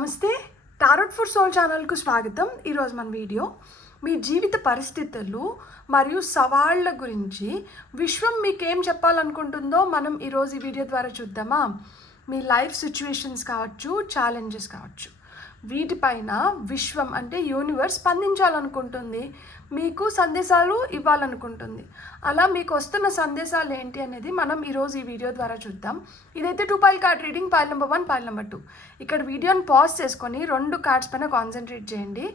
నమస్తే, tarot for soul ఛానల్కు స్వాగతం. ఈరోజు మన వీడియో మీ జీవిత పరిస్థితులు మరియు సవాళ్ళ గురించి విశ్వం మీకేం చెప్పాలనుకుంటుందో మనం ఈరోజు ఈ వీడియో ద్వారా చూద్దామా. మీ లైఫ్ సిచ్యువేషన్స్ కావచ్చు, ఛాలెంజెస్ కావచ్చు, వీటిపైన విశ్వం అంటే యూనివర్స్ స్పందించాలనుకుంటుంది, మీకు సందేశాలు ఇవ్వాలనుకుంటుంది. అలా మీకు వస్తున్న సందేశాలు ఏంటి అనేది మనం ఈరోజు ఈ వీడియో ద్వారా చూద్దాం. ఇదైతే 2 pile card reading, pile number 1, pile number 2. ఇక్కడ వీడియోని పాజ్ చేసుకొని 2 కార్డ్స్ పైన కాన్సన్ట్రేట్ చేయండి.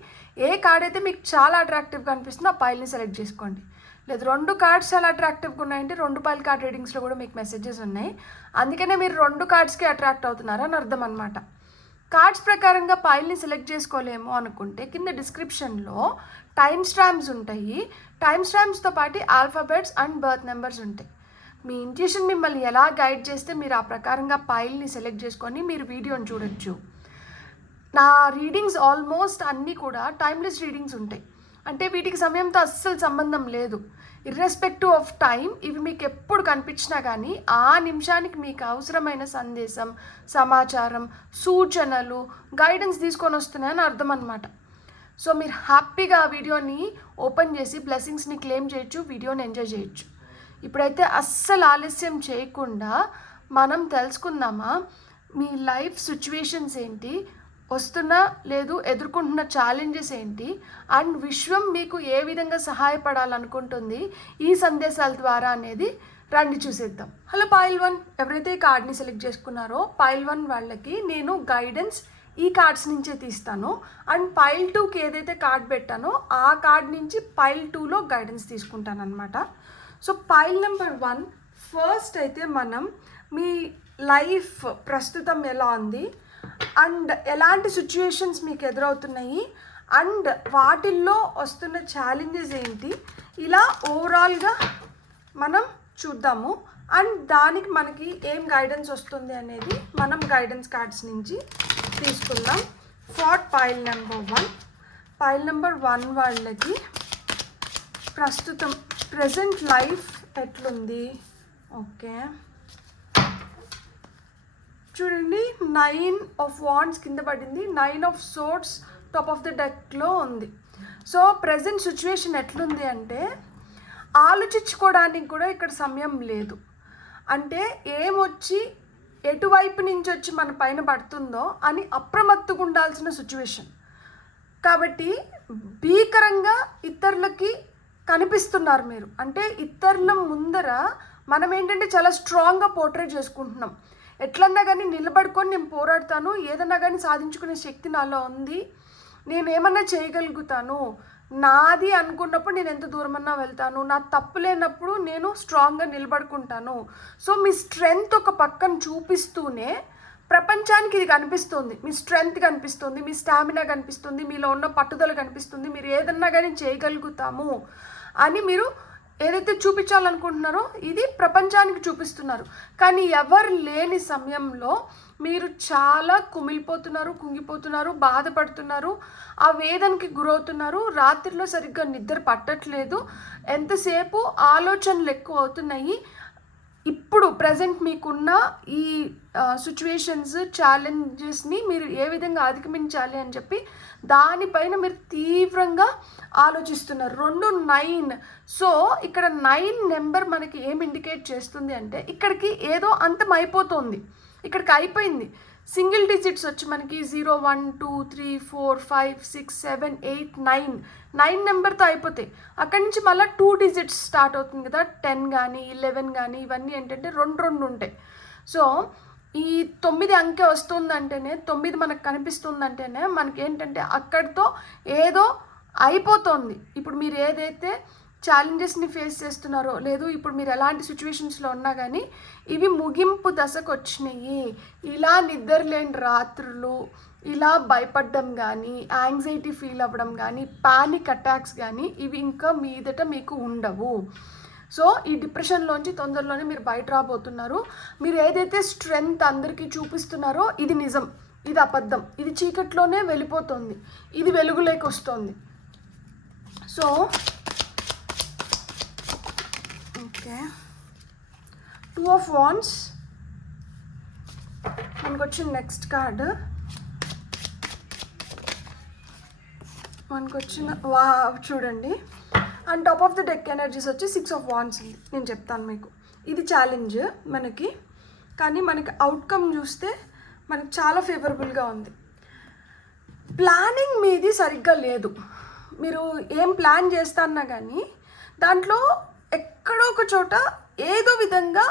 ఏ కార్డ్ అయితే మీకు చాలా అట్రాక్టివ్గా అనిపిస్తుందో ఆ పైల్ని సెలెక్ట్ చేసుకోండి. లేదు 2 కార్డ్స్ చాలా అట్రాక్టివ్గా ఉన్నాయంటే 2 పైల్ కార్డ్ రీడింగ్స్లో కూడా మీకు మెసేజెస్ ఉన్నాయి, అందుకనే మీరు 2 కార్డ్స్కి అట్రాక్ట్ అవుతున్నారని అర్థం అనమాట. కార్డ్స్ ప్రకారంగా పైల్ని సెలెక్ట్ చేసుకోలేము అనుకుంటే కింద డిస్క్రిప్షన్లో టైమ్ స్టాంప్స్ ఉంటాయి. టైమ్ స్టాంప్స్తో పాటు ఆల్ఫాబెట్స్ అండ్ బర్త్ నెంబర్స్ ఉంటాయి. మీ ఇంట్యూషన్ మిమ్మల్ని ఎలా గైడ్ చేస్తే మీరు ఆ ప్రకారంగా పైల్ని సెలెక్ట్ చేసుకొని మీరు వీడియోని చూడొచ్చు. నా రీడింగ్స్ ఆల్మోస్ట్ అన్నీ కూడా టైమ్లెస్ రీడింగ్స్ ఉంటాయి, అంటే వీటికి సమయంతో అస్సలు సంబంధం లేదు. ఇర్రెస్పెక్టివ్ ఆఫ్ టైం ఇవి మీకు ఎప్పుడు కనిపించినా కానీ ఆ నిమిషానికి మీకు అవసరమైన సందేశం, సమాచారం, సూచనలు, గైడెన్స్ తీసుకొని వస్తున్నాయని అర్థం అనమాట. సో మీరు హ్యాపీగా ఆ వీడియోని ఓపెన్ చేసి బ్లెస్సింగ్స్ని క్లెయిమ్ చేయొచ్చు, వీడియోని ఎంజాయ్ చేయొచ్చు. ఇప్పుడైతే అస్సలు ఆలస్యం చేయకుండా మనం తెలుసుకుందామా మీ లైఫ్ సిచ్యువేషన్స్ ఏంటి, వస్తున్న లేదు ఎదుర్కొంటున్న ఛాలెంజెస్ ఏంటి, అండ్ విశ్వం మీకు ఏ విధంగా సహాయపడాలనుకుంటుంది ఈ సందేశాల ద్వారా అనేది రండి చూసేద్దాం. హలో పైల్ 1, ఎవరైతే ఈ కార్డ్ని సెలెక్ట్ చేసుకున్నారో పైల్ 1 వాళ్ళకి నేను గైడెన్స్ ఈ కార్డ్స్ నుంచే తీస్తాను, అండ్ పైల్ 2కి ఏదైతే కార్డ్ పెట్టానో ఆ కార్డ్ నుంచి పైల్ 2లో గైడెన్స్ తీసుకుంటాను అనమాట. సో పైల్ నెంబర్ 1 ఫస్ట్ అయితే మనం మీ లైఫ్ ప్రస్తుతం ఎలా ఉంది అండ్ ఎలాంటి సిచ్యువేషన్స్ మీకు ఎదురవుతున్నాయి అండ్ వాటిల్లో వస్తున్న ఛాలెంజెస్ ఏంటి, ఇలా ఓవరాల్గా మనం చూద్దాము. అండ్ దానికి మనకి ఏం గైడెన్స్ వస్తుంది అనేది మనం గైడెన్స్ కార్డ్స్ నుంచి తీసుకుందాం. For pile number 1, pile number 1 వాళ్ళకి ప్రస్తుతం ప్రెజెంట్ లైఫ్ ఎట్లుంది. ఓకే చూడండి, 9 ఆఫ్ వాండ్స్ కింద పడింది, 9 of swords top of the డెక్లో ఉంది. సో ప్రజెంట్ సిచ్యువేషన్ ఎట్లుంది అంటే ఆలోచించుకోవడానికి కూడా ఇక్కడ సమయం లేదు. అంటే ఏమొచ్చి ఎటువైపు నుంచి వచ్చి మన పైన పడుతుందో అని అప్రమత్తుగా ఉండాల్సిన సిచ్యువేషన్. కాబట్టి భీకరంగా ఇతరులకి కనిపిస్తున్నారు మీరు. అంటే ఇతరుల ముందర మనం ఏంటంటే చాలా స్ట్రాంగ్గా పోర్ట్రేట్ చేసుకుంటున్నాం. ఎట్లన్నా కానీ నిలబడుకొని నేను పోరాడతాను, ఏదన్నా కానీ సాధించుకునే శక్తి నాలో ఉంది, నేను ఏమన్నా చేయగలుగుతాను, నాది అనుకున్నప్పుడు నేను ఎంత దూరమన్నా వెళ్తాను, నా తప్పు లేనప్పుడు నేను స్ట్రాంగ్గా నిలబడుకుంటాను. సో మీ స్ట్రెంగ్త్ ఒక పక్కన చూపిస్తూనే ప్రపంచానికి ఇది కనిపిస్తుంది, మీ స్ట్రెంగ్త్ కనిపిస్తుంది, మీ స్టామినా కనిపిస్తుంది, మీలో ఉన్న పట్టుదల కనిపిస్తుంది, మీరు ఏదన్నా కానీ చేయగలుగుతాము అని మీరు ఏదైతే చూపించాలనుకుంటున్నారో ఇది ప్రపంచానికి చూపిస్తున్నారు. కానీ ఎవరు లేని సమయంలో మీరు చాలా కుమిలిపోతున్నారు, కుంగిపోతున్నారు, బాధపడుతున్నారు, ఆ వేదనకి గురవుతున్నారు, రాత్రిలో సరిగ్గా నిద్ర పట్టట్లేదు, ఎంతసేపు ఆలోచనలు ఎక్కువ అవుతున్నాయి. ఇప్పుడు ప్రజెంట్ మీకున్న ఈ సిచ్యువేషన్స్, ఛాలెంజెస్ని మీరు ఏ విధంగా అధిగమించాలి అని చెప్పి దానిపైన మీరు తీవ్రంగా ఆలోచిస్తున్నారు. 2 9. సో ఇక్కడ 9 నెంబర్ మనకి ఏం ఇండికేట్ చేస్తుంది అంటే ఇక్కడికి ఏదో అంతం అయిపోతుంది, ఇక్కడికి అయిపోయింది. సింగిల్ డిజిట్స్ వచ్చి మనకి 0 1 2 3 4 5 6 7 8 9 నెంబర్తో అయిపోతాయి. అక్కడి నుంచి మళ్ళీ 2 డిజిట్స్ స్టార్ట్ అవుతుంది కదా, 10 కానీ 11 కానీ, ఇవన్నీ ఏంటంటే 2 ఉంటాయి. సో ఈ 9 అంకె వస్తుందంటేనే, 9 మనకు కనిపిస్తుందంటేనే మనకి ఏంటంటే అక్కడితో ఏదో అయిపోతుంది. ఇప్పుడు మీరు ఏదైతే ఛాలెంజెస్ని ఫేస్ చేస్తున్నారో, లేదు ఇప్పుడు మీరు ఎలాంటి సిచ్యువేషన్స్లో ఉన్నా కానీ ఇవి ముగింపు దశకు వచ్చినాయి. ఇలా నిద్రలేని రాత్రులు, ఇలా భయపడడం కానీ, యాంగ్జైటీ ఫీల్ అవ్వడం కానీ, పానిక్ అటాక్స్ కానీ ఇవి ఇంకా మీదట మీకు ఉండవు. సో ఈ డిప్రెషన్లోంచి తొందరలోనే మీరు బయట రాబోతున్నారు. మీరు ఏదైతే స్ట్రెంగ్త్ అందరికీ చూపిస్తున్నారో ఇది నిజం, ఇది అబద్ధం, ఇది చీకట్లోనే వెళ్ళిపోతుంది, ఇది వెలుగులోకి వస్తుంది. సో ఓకే, 2 ఆఫ్ వాండ్స్ మనకు వచ్చిన నెక్స్ట్ కార్డ్ మనకు వచ్చిన చూడండి, and top of the deck energies వచ్చి 6 ఆఫ్ వాండ్స్ ఉంది. నేను చెప్తాను మీకు, ఇది ఛాలెంజ్ మనకి, కానీ మనకి అవుట్కమ్ చూస్తే మనకి చాలా ఫేవరబుల్గా ఉంది. ప్లానింగ్ మీది సరిగ్గా లేదు. మీరు ఏం ప్లాన్ చేస్తాన్నా కానీ దాంట్లో ఎక్కడో ఒక చోట ఏదో విధంగా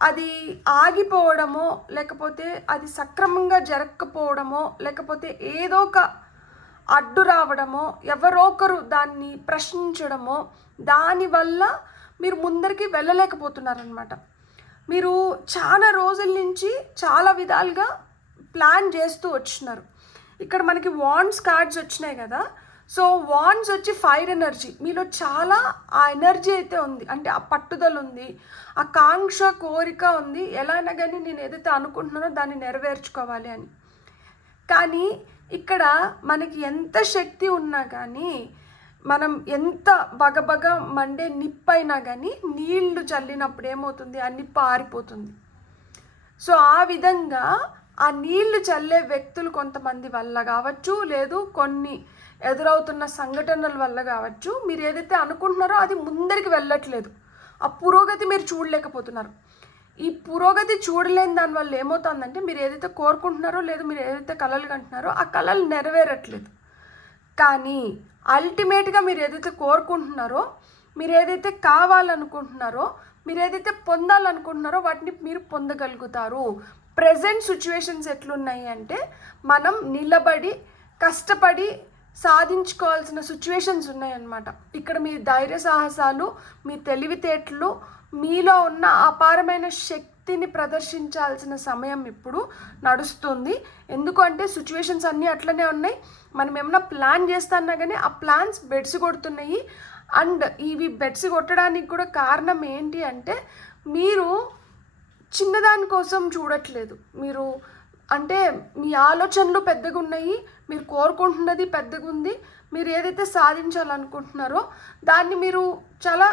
అది ఆగిపోవడమో, లేకపోతే అది సక్రమంగా జరగకపోవడమో, లేకపోతే ఏదో ఒక అడ్డు రావడమో, ఎవరో ఒకరు దాన్ని ప్రశ్నించడమో, దానివల్ల మీరు ముందరికి వెళ్ళలేకపోతున్నారనమాట. మీరు చాలా రోజుల నుంచి చాలా విధాలుగా ప్లాన్ చేస్తూ వచ్చినారు. ఇక్కడ మనకి వాండ్స్ కార్డ్స్ వచ్చినాయి కదా, సో వాండ్స్ వచ్చి ఫైర్ ఎనర్జీ. మీలో చాలా ఆ ఎనర్జీ అయితే ఉంది, అంటే ఆ పట్టుదల ఉంది, ఆ కాంక్ష కోరిక ఉంది, ఎలా అయినా కానీ నేను ఏదైతే అనుకుంటున్నానో దాన్ని నెరవేర్చుకోవాలి అని. కానీ ఇక్కడ మనకి ఎంత శక్తి ఉన్నా కానీ, మనం ఎంత బగబగ మండే నిప్పైనా కానీ నీళ్లు చల్లినప్పుడు ఏమవుతుంది, ఆ నిప్పు ఆరిపోతుంది. సో ఆ విధంగా ఆ నీళ్లు చల్లే వ్యక్తులు కొంతమంది వల్ల కావచ్చు, లేదు కొన్ని ఎదురవుతున్న సంఘటనల వల్ల కావచ్చు, మీరు ఏదైతే అనుకుంటున్నారో అది ముందరికి వెళ్ళట్లేదు. ఆ పురోగతి మీరు చూడలేకపోతున్నారు. ఈ పురోగతి చూడలేని దానివల్ల ఏమవుతుందంటే, మీరు ఏదైతే కోరుకుంటున్నారో, లేదు మీరు ఏదైతే కలలు కంటున్నారో ఆ కళలు నెరవేరట్లేదు. కానీ అల్టిమేట్గా మీరు ఏదైతే కోరుకుంటున్నారో, మీరు ఏదైతే కావాలనుకుంటున్నారో, మీరు ఏదైతే పొందాలనుకుంటున్నారో వాటిని మీరు పొందగలుగుతారు. ప్రెజెంట్ సిచ్యువేషన్స్ ఎట్లున్నాయి అంటే, మనం నిలబడి కష్టపడి సాధించుకోవాల్సిన సిచ్యువేషన్స్ ఉన్నాయన్నమాట. ఇక్కడ మీ ధైర్య సాహసాలు, మీ తెలివితేటలు, మీలో ఉన్న అపారమైన శక్తిని ప్రదర్శించాల్సిన సమయం ఇప్పుడు నడుస్తుంది. ఎందుకు అంటే సిచ్యువేషన్స్ అన్నీ అట్లనే ఉన్నాయి. మనం ఏమన్నా ప్లాన్ చేస్తున్నా కానీ ఆ ప్లాన్స్ బెడ్స్ కొడుతున్నాయి. అండ్ ఇవి బెడ్స్ కొట్టడానికి కూడా కారణం ఏంటి అంటే, మీరు చిన్నదాని కోసం చూడట్లేదు. మీరు అంటే మీ ఆలోచనలు పెద్దగా ఉన్నాయి, మీరు కోరుకుంటున్నది పెద్దగా ఉంది, మీరు ఏదైతే సాధించాలనుకుంటున్నారో దాన్ని మీరు చాలా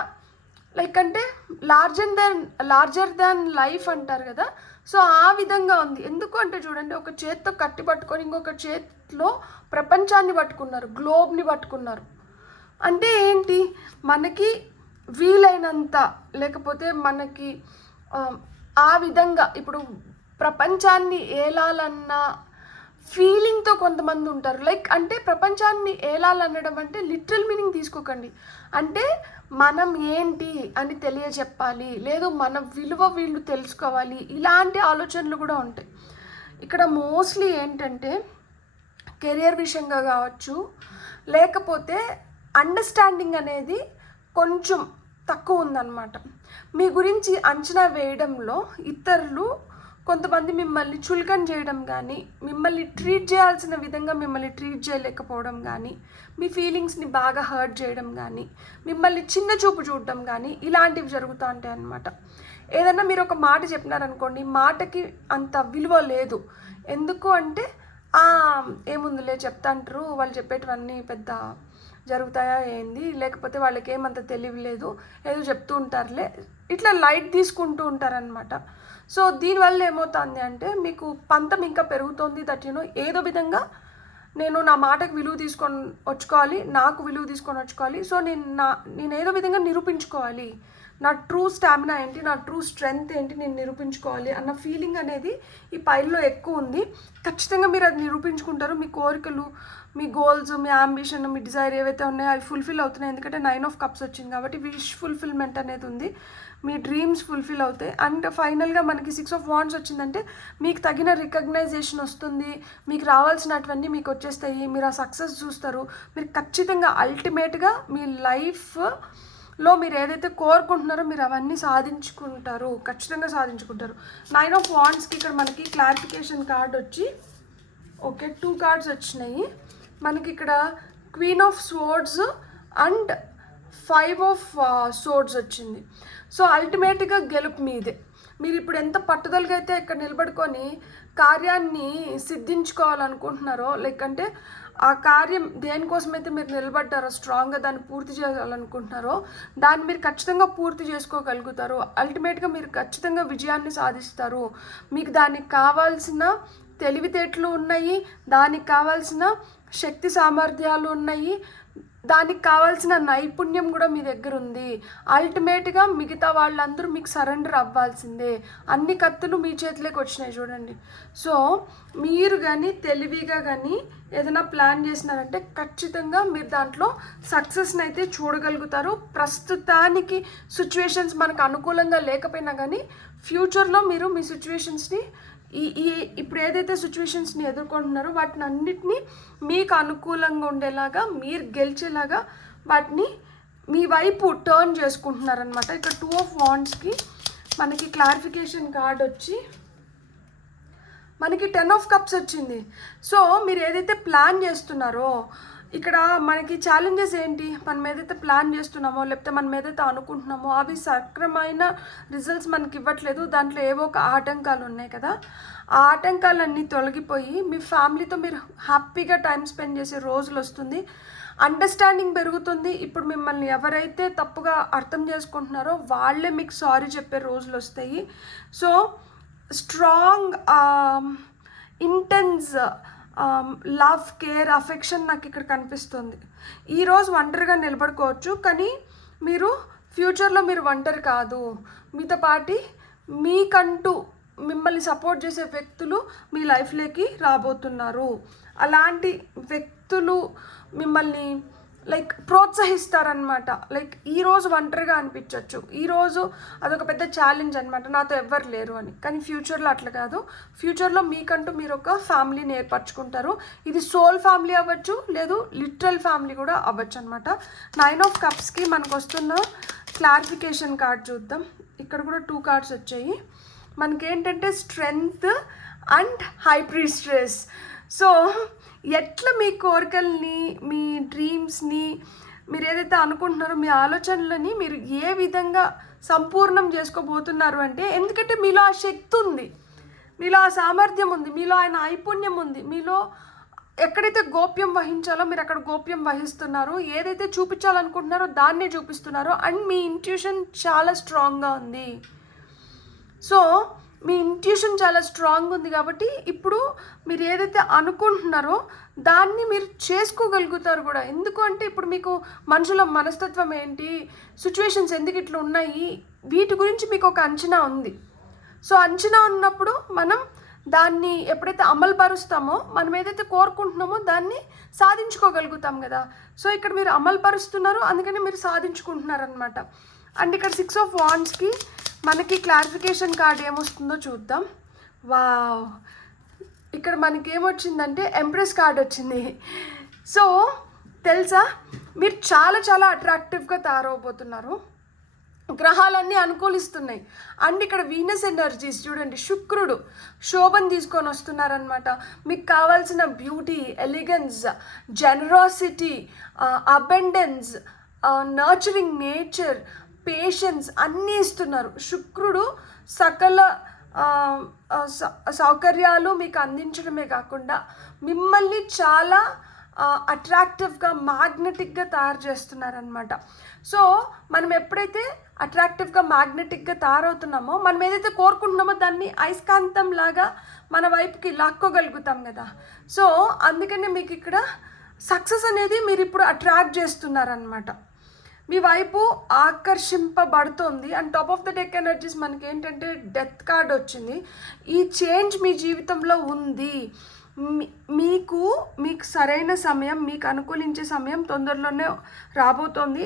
అంటే లార్జర్ దాన్ లైఫ్ అంటారు కదా, సో ఆ విధంగా ఉంది. ఎందుకు అంటే చూడండి, ఒక చేత్తో కట్టి పట్టుకొని ఇంకొక చేతిలో ప్రపంచాన్ని పట్టుకున్నారు, గ్లోబ్ని పట్టుకున్నారు. అంటే ఏంటి, మనకి వీలైనంత, లేకపోతే మనకి ఆ విధంగా ఇప్పుడు ప్రపంచాన్ని ఏలాలన్న ఫీలింగ్తో కొంతమంది ఉంటారు. అంటే ప్రపంచాన్ని ఏలాలనడం అంటే లిటరల్ మీనింగ్ తీసుకోకండి. అంటే మనం ఏంటి అని తెలియజెప్పాలి, లేదు మన విలువ వీళ్ళు తెలుసుకోవాలి, ఇలాంటి ఆలోచనలు కూడా ఉంటాయి. ఇక్కడ మోస్ట్లీ ఏంటంటే కెరియర్ విషయంగా కావచ్చు, లేకపోతే అండర్స్టాండింగ్ అనేది కొంచెం తక్కువ ఉందన్నమాట. మీ గురించి అంచనా వేయడంలో ఇతరులు కొంతమంది మిమ్మల్ని చులకన చేయడం కానీ, మిమ్మల్ని ట్రీట్ చేయాల్సిన విధంగా మిమ్మల్ని ట్రీట్ చేయలేకపోవడం కానీ, మీ ఫీలింగ్స్ని బాగా హర్ట్ చేయడం కానీ, మిమ్మల్ని చిన్న చూపు చూడడం కానీ, ఇలాంటివి జరుగుతూ ఉంటాయి అన్నమాట. ఏదన్నా మీరు ఒక మాట చెప్పినారనుకోండి, మాటకి అంత విలువ లేదు. ఎందుకు అంటే ఏముందిలే చెప్తా అంటారు, వాళ్ళు చెప్పేటివన్నీ పెద్ద జరుగుతాయా ఏంది, లేకపోతే వాళ్ళకి ఏమంత తెలియలేదు, ఏదో చెప్తూ ఉంటారులే, ఇట్లా లైట్ తీసుకుంటూ ఉంటారనమాట. సో దీనివల్ల ఏమవుతుంది అంటే, మీకు పంతం ఇంకా పెరుగుతుంది. దట్ ఏదో విధంగా నేను నా మాటకు విలువ తీసుకొని వచ్చుకోవాలి, నాకు విలువ తీసుకొని వచ్చుకోవాలి. సో నేను ఏదో విధంగా నిరూపించుకోవాలి, నా ట్రూ స్టామినా ఏంటి, నా ట్రూ స్ట్రెంగ్త్ ఏంటి, నేను నిరూపించుకోవాలి అన్న ఫీలింగ్ అనేది ఈ పైల్లో ఎక్కువ ఉంది. ఖచ్చితంగా మీరు అది నిరూపించుకుంటారు. మీ కోరికలు, మీ గోల్స్, మీ అంబిషన్, మీ డిజైర్ ఏవైతే ఉన్నాయో అవి ఫుల్ఫిల్ అవుతున్నాయి. ఎందుకంటే 9 ఆఫ్ కప్స్ వచ్చింది కాబట్టి విష్ ఫుల్ఫిల్మెంట్ అనేది ఉంది. మీ డ్రీమ్స్ ఫుల్ఫిల్ అవుతాయి. అండ్ ఫైనల్గా మనకి 6 ఆఫ్ వాండ్స్ వచ్చిందంటే మీకు తగిన రికగ్నైజేషన్ వస్తుంది, మీకు రావాల్సినటువన్నీ మీకు వచ్చేస్తాయి, మీరు ఆ సక్సెస్ చూస్తారు. మీరు ఖచ్చితంగా అల్టిమేట్గా మీ లైఫ్లో మీరు ఏదైతే కోరుకుంటున్నారో మీరు అవన్నీ సాధించుకుంటారు, ఖచ్చితంగా సాధించుకుంటారు. 9 ఆఫ్ వాండ్స్కి ఇక్కడ మనకి క్లారిఫికేషన్ కార్డ్ వచ్చి 2 కార్డ్స్ వచ్చినాయి మనకి. ఇక్కడ queen of swords and 5 of swords వచ్చింది. సో అల్టిమేట్గా గెలుపు మీదే. మీరు ఇప్పుడు ఎంత పట్టుదలగా అయితే ఇక్కడ నిలబడుకొని కార్యాన్ని సిద్ధించుకోవాలనుకుంటున్నారో, అంటే ఆ కార్యం దేనికోసమైతే మీరు నిలబడ్డారో, స్ట్రాంగ్గా దాన్ని పూర్తి చేయాలనుకుంటున్నారో దాన్ని మీరు ఖచ్చితంగా పూర్తి చేసుకోగలుగుతారు. అల్టిమేట్గా మీరు ఖచ్చితంగా విజయాన్ని సాధిస్తారు. మీకు దానికి కావాల్సిన తెలివితేటలు ఉన్నాయి, దానికి కావాల్సిన శక్తి సామర్థ్యాలు ఉన్నాయి, దానికి కావాల్సిన నైపుణ్యం కూడా మీ దగ్గర ఉంది. అల్టిమేట్గా మిగతా వాళ్ళందరూ మీకు సరెండర్ అవ్వాల్సిందే. అన్ని కత్తులు మీ చేతిలోకి వచ్చినాయి చూడండి. సో మీరు కానీ తెలివిగా కానీ ఏదైనా ప్లాన్ చేసినారంటే ఖచ్చితంగా మీరు దాంట్లో సక్సెస్ని అయితే చూడగలుగుతారు. ప్రస్తుతానికి సిచ్యువేషన్స్ మనకు అనుకూలంగా లేకపోయినా కానీ ఫ్యూచర్లో మీరు మీ సిచ్యువేషన్స్ని ఇప్పుడు ఏదైతే సిచ్యువేషన్స్ని ఎదుర్కొంటున్నారో వాటిని అన్నిటినీ మీకు అనుకూలంగా ఉండేలాగా, మీరు గెలిచేలాగా వాటిని మీ వైపు టర్న్ చేసుకుంటున్నారనమాట. ఇక్కడ 2 ఆఫ్ వాండ్స్కి మనకి క్లారిఫికేషన్ కార్డ్ వచ్చి మనకి 10 ఆఫ్ కప్స్ వచ్చింది. సో మీరు ఏదైతే ప్లాన్ చేస్తున్నారో ఇక్కడ మనకి ఛాలెంజెస్ ఏంటి, మనం ఏదైతే ప్లాన్ చేస్తున్నామో లేకపోతే మనం ఏదైతే అనుకుంటున్నామో అవి సక్రమైన రిజల్ట్స్ మనకి ఇవ్వట్లేదు. దాంట్లో ఏవో ఒక ఆటంకాలు ఉన్నాయి కదా, ఆ ఆటంకాలన్నీ తొలగిపోయి మీ ఫ్యామిలీతో మీరు హ్యాపీగా టైం స్పెండ్ చేసే రోజులు వస్తుంది. అండర్స్టాండింగ్ పెరుగుతుంది. ఇప్పుడు మిమ్మల్ని ఎవరైతే తప్పుగా అర్థం చేసుకుంటున్నారో వాళ్ళే మీకు సారీ చెప్పే రోజులు వస్తాయి. So strong intense love, care, affection నాకు ఇక్కడ కనిపిస్తుంది. ఈరోజు ఒంటరిగా నిలబడుకోవచ్చు, కానీ మీరు ఫ్యూచర్లో మీరు ఒంటరి కాదు. మీతో పాటి మీకంటూ మిమ్మల్ని సపోర్ట్ చేసే వ్యక్తులు మీ లైఫ్లోకి రాబోతున్నారు. అలాంటి వ్యక్తులు మిమ్మల్ని ప్రోత్సహిస్తారనమాట. ఈరోజు ఒంటరిగా అనిపించవచ్చు, ఈరోజు అదొక పెద్ద ఛాలెంజ్ అనమాట, నాతో ఎవ్వరు లేరు అని. కానీ ఫ్యూచర్లో అట్లా కాదు. ఫ్యూచర్లో మీకంటూ మీరు ఒక ఫ్యామిలీని ఏర్పరచుకుంటారు. ఇది సోల్ ఫ్యామిలీ అవ్వచ్చు, లేదు లిటరల్ ఫ్యామిలీ కూడా అవ్వచ్చు అనమాట. 9 ఆఫ్ కప్స్కి మనకు వస్తున్న క్లారిఫికేషన్ కార్డ్ చూద్దాం. ఇక్కడ కూడా 2 కార్డ్స్ వచ్చాయి. మనకేంటంటే స్ట్రెంగ్త్ అండ్ హై ప్రీస్ట్రెస్. సో ఎట్లా మీ కోరికల్ని, మీ డ్రీమ్స్ని, మీరు ఏదైతే అనుకుంటున్నారో మీ ఆలోచనలని మీరు ఏ విధంగా సంపూర్ణం చేసుకోబోతున్నారు అంటే, ఎందుకంటే మీలో ఆ శక్తి ఉంది, మీలో ఆ సామర్థ్యం ఉంది, మీలో ఆ నైపుణ్యం ఉంది. మీలో ఎక్కడైతే గోప్యం వహించాలో మీరు అక్కడ గోప్యం వహిస్తున్నారు. ఏదైతే చూపించాలనుకుంటున్నారో దాన్నే చూపిస్తున్నారు. అండ్ మీ ఇంట్యూషన్ చాలా స్ట్రాంగ్గా ఉంది. సో మీ ఇంట్యూషన్ చాలా స్ట్రాంగ్ ఉంది కాబట్టి ఇప్పుడు మీరు ఏదైతే అనుకుంటున్నారో దాన్ని మీరు చేసుకోగలుగుతారు కూడా. ఎందుకు అంటే ఇప్పుడు మీకు మనుషుల మనస్తత్వం ఏంటి, సిచ్యువేషన్స్ ఎందుకు ఇట్లా ఉన్నాయి, వీటి గురించి మీకు ఒక అంచనా ఉంది. సో అంచనా ఉన్నప్పుడు మనం దాన్ని ఎప్పుడైతే అమలుపరుస్తామో, మనం ఏదైతే కోరుకుంటున్నామో దాన్ని సాధించుకోగలుగుతాం కదా. సో ఇక్కడ మీరు అమలుపరుస్తున్నారు, అందుకని మీరు సాధించుకుంటున్నారనమాట. అండ్ ఇక్కడ 6 ఆఫ్ వాండ్స్కి మనకి క్లారిఫికేషన్ కార్డ్ ఏమొస్తుందో చూద్దాం. వావ్, ఇక్కడ మనకి ఏమొచ్చిందంటే ఎంప్రెస్ కార్డ్ వచ్చింది. సో తెలుసా, మీరు చాలా చాలా అట్రాక్టివ్గా తయారవబోతున్నారు. గ్రహాలన్నీ అనుకూలిస్తున్నాయి. అండ్ ఇక్కడ వీనస్ ఎనర్జీస్ చూడండి, శుక్రుడు శోభను తీసుకొని వస్తున్నారనమాట. మీకు కావాల్సిన beauty, elegance, generosity, abundance, nurturing nature, patience అన్నీ ఇస్తున్నారు. శుక్రుడు సకల సౌకర్యాలు మీకు అందించడమే కాకుండా మిమ్మల్ని చాలా అట్రాక్టివ్గా, మ్యాగ్నెటిక్గా తయారు చేస్తున్నారనమాట. సో మనం ఎప్పుడైతే అట్రాక్టివ్గా, మ్యాగ్నెటిక్గా తయారవుతున్నామో, మనం ఏదైతే కోరుకుంటున్నామో దాన్ని అయస్కాంతం లాగా మన వైపుకి లాక్కోగలుగుతాం కదా. సో అందుకని మీకు ఇక్కడ సక్సెస్ అనేది మీరు ఇప్పుడు అట్రాక్ట్ చేస్తున్నారనమాట, మీ వైపు ఆకర్షింపబడుతుంది. And top of the deck energies మనకి ఏంటంటే డెత్ కార్డ్ వచ్చింది. ఈ చేంజ్ మీ జీవితంలో ఉంది. మీకు సరైన సమయం, మీకు అనుకూలించే సమయం తొందరలోనే రాబోతోంది.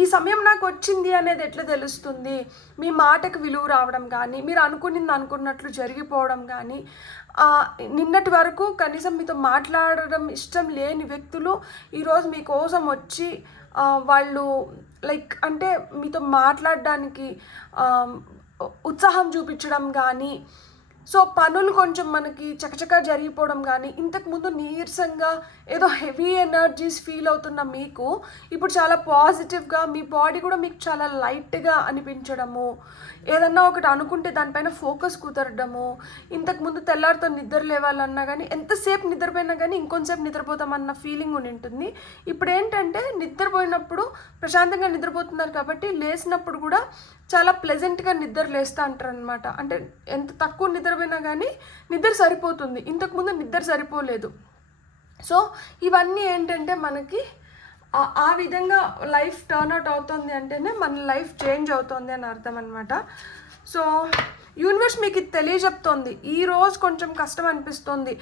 ఈ సమయం నాకు వచ్చింది అనేది ఎట్లా తెలుస్తుంది, మీ మాటకు విలువ రావడం కానీ, మీరు అనుకున్నట్లు జరిగిపోవడం కానీ, నిన్నటి వరకు కనీసం మీతో మాట్లాడడం ఇష్టం లేని వ్యక్తులు ఈరోజు మీకోసం వచ్చి వాళ్ళు అంటే మీతో మాట్లాడడానికి ఉత్సాహం చూపించడం కానీ, సో పనులు కొంచెం మనకి చకచకా జరిగిపోవడం కానీ, ఇంతకుముందు నీరసంగా ఏదో హెవీ ఎనర్జీస్ ఫీల్ అవుతున్న మీకు ఇప్పుడు చాలా పాజిటివ్గా, మీ బాడీ కూడా మీకు చాలా లైట్గా అనిపించడము, ఏదన్నా ఒకటి అనుకుంటే దానిపైన ఫోకస్ కుదరడము, ఇంతకుముందు తెల్లారితో నిద్ర లేవాలన్నా కానీ, ఎంతసేపు నిద్రపోయినా కానీ ఇంకొంతసేపు నిద్రపోతామన్న ఫీలింగ్ ఉంటుంది. ఇప్పుడు ఏంటంటే నిద్రపోయినప్పుడు ప్రశాంతంగా నిద్రపోతున్నారు కాబట్టి లేచినప్పుడు కూడా చాలా ప్లెజెంట్గా నిద్ర లేస్తూ అంటారు అనమాట. అంటే ఎంత తక్కువ నిద్ర నిద్రపోయినా కానీ నిద్ర సరిపోతుంది, ఇంతకుముందు నిద్ర సరిపోలేదు. సో ఇవన్నీ ఏంటంటే మనకి ఆ విధంగా లైఫ్ టర్న్ అవుట్ అవుతుంది అంటేనే మన లైఫ్ చేంజ్ అవుతుంది అని అర్థం అనమాట. సో యూనివర్స్ మీకు ఇది తెలియజెప్తోంది, ఈరోజు కొంచెం కష్టం అనిపిస్తుంది,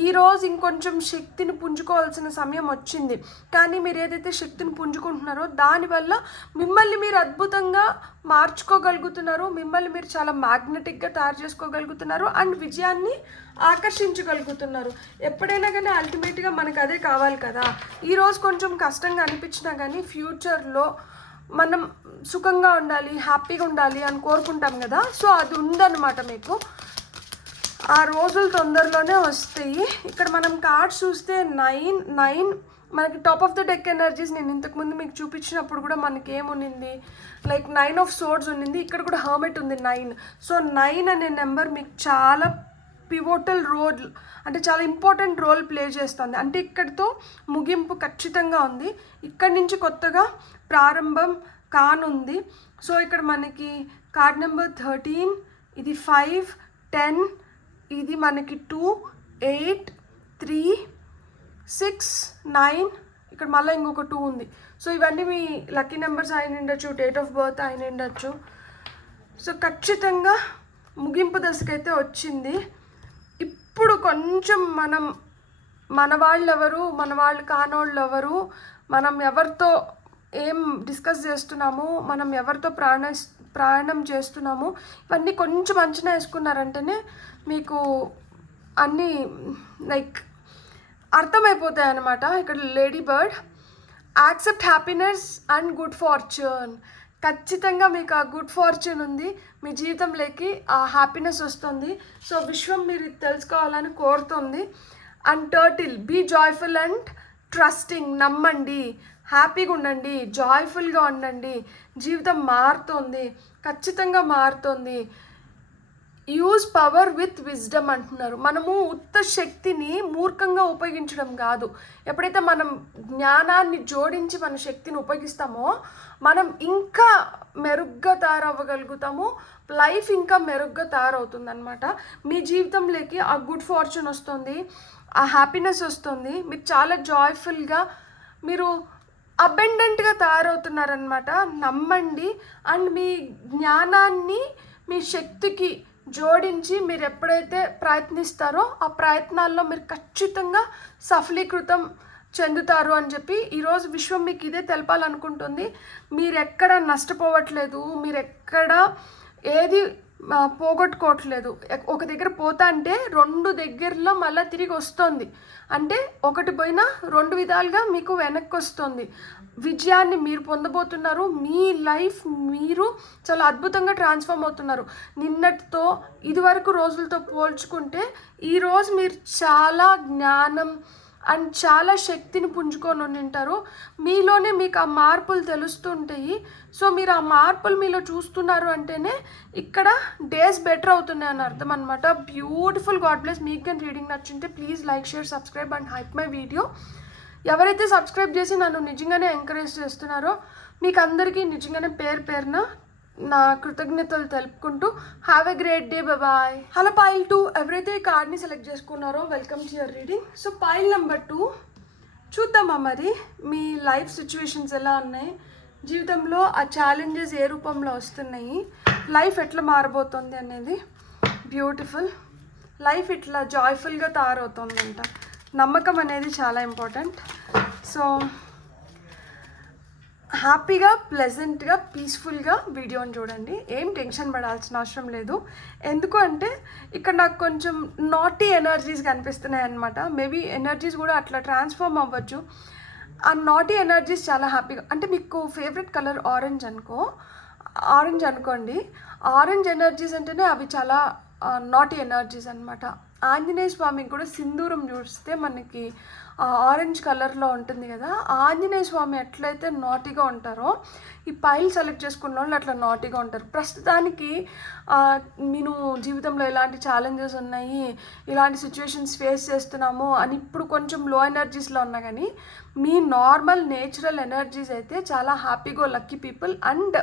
ఈరోజు ఇంకొంచెం శక్తిని పుంజుకోవాల్సిన సమయం వచ్చింది, కానీ మీరు ఏదైతే శక్తిని పుంజుకుంటున్నారో దానివల్ల మిమ్మల్ని మీరు అద్భుతంగా మార్చుకోగలుగుతున్నారు, మిమ్మల్ని మీరు చాలా మ్యాగ్నెటిక్గా తయారు చేసుకోగలుగుతున్నారు అండ్ విజయాన్ని ఆకర్షించగలుగుతున్నారు. ఎప్పుడైనా కానీ అల్టిమేట్గా మనకు అదే కావాలి కదా. ఈరోజు కొంచెం కష్టంగా అనిపించినా కానీ ఫ్యూచర్లో మనం సుఖంగా ఉండాలి, హ్యాపీగా ఉండాలి అని కోరుకుంటాం కదా. సో అది ఉందన్నమాట మీకు, ఆ రోజులు తొందరలోనే వస్తాయి. ఇక్కడ మనం కార్డ్స్ చూస్తే 9 మనకి top of the deck energies నేను ఇంతకుముందు మీకు చూపించినప్పుడు కూడా మనకి ఏముంది, లైక్ 9 ఆఫ్ సోర్డ్స్ ఉన్నింది, ఇక్కడ కూడా హర్మిట్ ఉంది 9. సో 9 అనే నెంబర్ మీకు చాలా పివోటల్ రోల్ అంటే చాలా ఇంపార్టెంట్ రోల్ ప్లే చేస్తుంది. అంటే ఇక్కడితో ముగింపు ఖచ్చితంగా ఉంది, ఇక్కడి నుంచి కొత్తగా ప్రారంభం కానుంది. సో ఇక్కడ మనకి కార్డ్ నెంబర్ 13, ఇది 5, 10, ఇది మనకి 2, 8, 3, 6, 9, ఇక్కడ మళ్ళీ ఇంకొక 2 ఉంది. సో ఇవన్నీ మీ లక్కీ నెంబర్స్ అయిన ఉండొచ్చు, డేట్ ఆఫ్ బర్త్ అయిన ఉండొచ్చు. సో ఖచ్చితంగా ముగింపు దశకైతే వచ్చింది. ఇప్పుడు కొంచెం మన వాళ్ళు ఎవరు, మన వాళ్ళు కానోళ్ళు ఎవరు, మనం ఎవరితో ఏం డిస్కస్ చేస్తున్నాము, మనం ఎవరితో ప్రయాణం చేస్తున్నాము, ఇవన్నీ కొంచెం అంచనా వేసుకున్నారంటేనే మీకు అన్నీ లైక్ అర్థమైపోతాయి అన్నమాట. ఇక్కడ lady bird, accept happiness and good fortune. ఖచ్చితంగా మీకు ఆ గుడ్ ఫార్చ్యూన్ ఉంది, మీ జీవితంలోకి ఆ హ్యాపీనెస్ వస్తుంది. సో విశ్వం మీరు ఇది తెలుసుకోవాలని కోరుతుంది. And turtle, be joyful and trusting. నమ్మండి, హ్యాపీగా ఉండండి, జాయ్ఫుల్గా ఉండండి, జీవితం మారుతుంది, ఖచ్చితంగా మారుతుంది. యూజ్ పవర్ విత్ విజ్డమ్ అంటున్నారు. మనము ఉత్త శక్తిని మూర్ఖంగా ఉపయోగించడం కాదు, ఎప్పుడైతే మనం జ్ఞానాన్ని జోడించి మన శక్తిని ఉపయోగిస్తామో మనం ఇంకా మెరుగ్గా తయారవ్వగలుగుతాము, లైఫ్ ఇంకా మెరుగ్గా తయారవుతుంది అనమాట. మీ జీవితంలోకి ఆ గుడ్ ఫార్చ్యూన్ వస్తుంది, ఆ హ్యాపీనెస్ వస్తుంది, మీరు చాలా జాయ్ఫుల్గా, మీరు అబెండెంట్గా తయారవుతున్నారనమాట. నమ్మండి అండ్ మీ జ్ఞానాన్ని మీ శక్తికి జోడించి మీరు ఎప్పుడైతే ప్రయత్నిస్తారో ఆ ప్రయత్నాల్లో మీరు ఖచ్చితంగా సఫలీకృతం చెందుతారు అని చెప్పి ఈరోజు విశ్వం మీకు ఇదే తెలపాలనుకుంటుంది. మీరు ఎక్కడ నష్టపోవట్లేదు, మీరు ఎక్కడ ఏది పోగొట్టుకోవట్లేదు. ఒక దగ్గర పోతా అంటే 2 దగ్గరలో మళ్ళీ తిరిగి వస్తుంది, అంటే ఒకటి పోయినా 2 విధాలుగా మీకు వెనక్కి వస్తుంది. విజయాన్ని మీరు పొందబోతున్నారు, మీ లైఫ్ మీరు చాలా అద్భుతంగా ట్రాన్స్ఫార్మ్ అవుతున్నారు. నిన్నటితో ఇదివరకు రోజులతో పోల్చుకుంటే ఈరోజు మీరు చాలా జ్ఞానం అండ్ చాలా శక్తిని పుంజుకొని ఉంటారు. మీలోనే మీకు ఆ మార్పులు తెలుస్తుంటాయి. సో మీరు ఆ మార్పులు మీలో చూస్తున్నారు అంటేనే ఇక్కడ డేస్ బెటర్ అవుతున్నాయి అని అర్థం అనమాట. Beautiful, god bless. మీకు కానీ రీడింగ్ నచ్చుంటే please like, share, subscribe and hype my video. ఎవరైతే సబ్స్క్రైబ్ చేసి నన్ను నిజంగానే ఎంకరేజ్ చేస్తున్నారో మీకు అందరికీ నిజంగానే పేరున నా కృతజ్ఞతలు తెలుపుకుంటూ have a great day, bye. Hello pile 2, ఎవరైతే ఈ కార్డ్ని సెలెక్ట్ చేసుకున్నారో welcome to your reading. So pile number 2 చూద్దామా మరి మీ లైఫ్ సిచ్యువేషన్స్ ఎలా ఉన్నాయి, జీవితంలో ఆ ఛాలెంజెస్ ఏ రూపంలో వస్తున్నాయి, లైఫ్ ఎట్లా మారబోతుంది అనేది. బ్యూటిఫుల్, లైఫ్ ఇట్లా జాయ్ఫుల్గా తయారవుతుందంట. నమ్మకం అనేది చాలా ఇంపార్టెంట్. సో హ్యాపీగా, ప్లెజెంట్గా, పీస్ఫుల్గా వీడియోని చూడండి, ఏం టెన్షన్ పడాల్సిన అవసరం లేదు. ఎందుకు అంటే ఇక్కడ నాకు కొంచెం నాటీ ఎనర్జీస్ కనిపిస్తున్నాయి అనమాట. మేబీ ఎనర్జీస్ కూడా అట్లా ట్రాన్స్ఫార్మ్ అవ్వచ్చు. ఆ నాటీ ఎనర్జీస్ చాలా హ్యాపీగా, అంటే మీకు ఫేవరెట్ కలర్ ఆరెంజ్ అనుకోండి. ఆరెంజ్ ఎనర్జీస్ అంటేనే అవి చాలా నాటీ ఎనర్జీస్ అనమాట. ఆంజనేయ స్వామికి కూడా సింధూరం చూస్తే మనకి ఆరెంజ్ కలర్లో ఉంటుంది కదా. ఆంజనేయ స్వామి ఎట్లయితే నాటీగా ఉంటారో ఈ పైల్ సెలెక్ట్ చేసుకున్న వాళ్ళు అట్లా నాటీగా ఉంటారు. ప్రస్తుతానికి నేను జీవితంలో ఇలాంటి ఛాలెంజెస్ ఉన్నాయి, ఇలాంటి సిచ్యువేషన్స్ ఫేస్ చేస్తున్నాము అని ఇప్పుడు కొంచెం లో ఎనర్జీస్లో ఉన్నా కానీ మీ నార్మల్ నేచురల్ ఎనర్జీస్ అయితే చాలా హ్యాపీగా లక్కీ పీపుల్ అండ్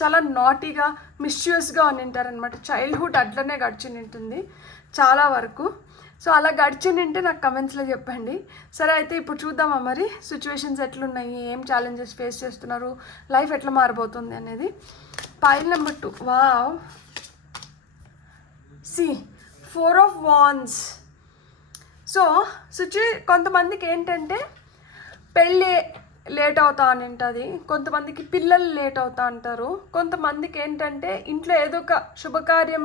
చాలా నాటీగా మిస్యూస్గా అని ఉంటారనమాట. చైల్డ్హుడ్ అట్లనే గడిచి ఉంటుంది చాలా వరకు. సో అలా గడిచి నింటే నాకు కమెంట్స్లో చెప్పండి. సరే అయితే ఇప్పుడు చూద్దామా మరి సిచ్యువేషన్స్ ఎట్లున్నాయి, ఏం ఛాలెంజెస్ ఫేస్ చేస్తున్నారు, లైఫ్ ఎట్లా మారిపోతుంది అనేది. Pile number 2. Wow, see 4 of Wands. So కొంతమందికి ఏంటంటే పెళ్ళి లేట్ అవుతా అని ఉంటుంది, కొంతమందికి పిల్లలు లేట్ అవుతా అంటారు, కొంతమందికి ఏంటంటే ఇంట్లో ఏదో ఒక శుభకార్యం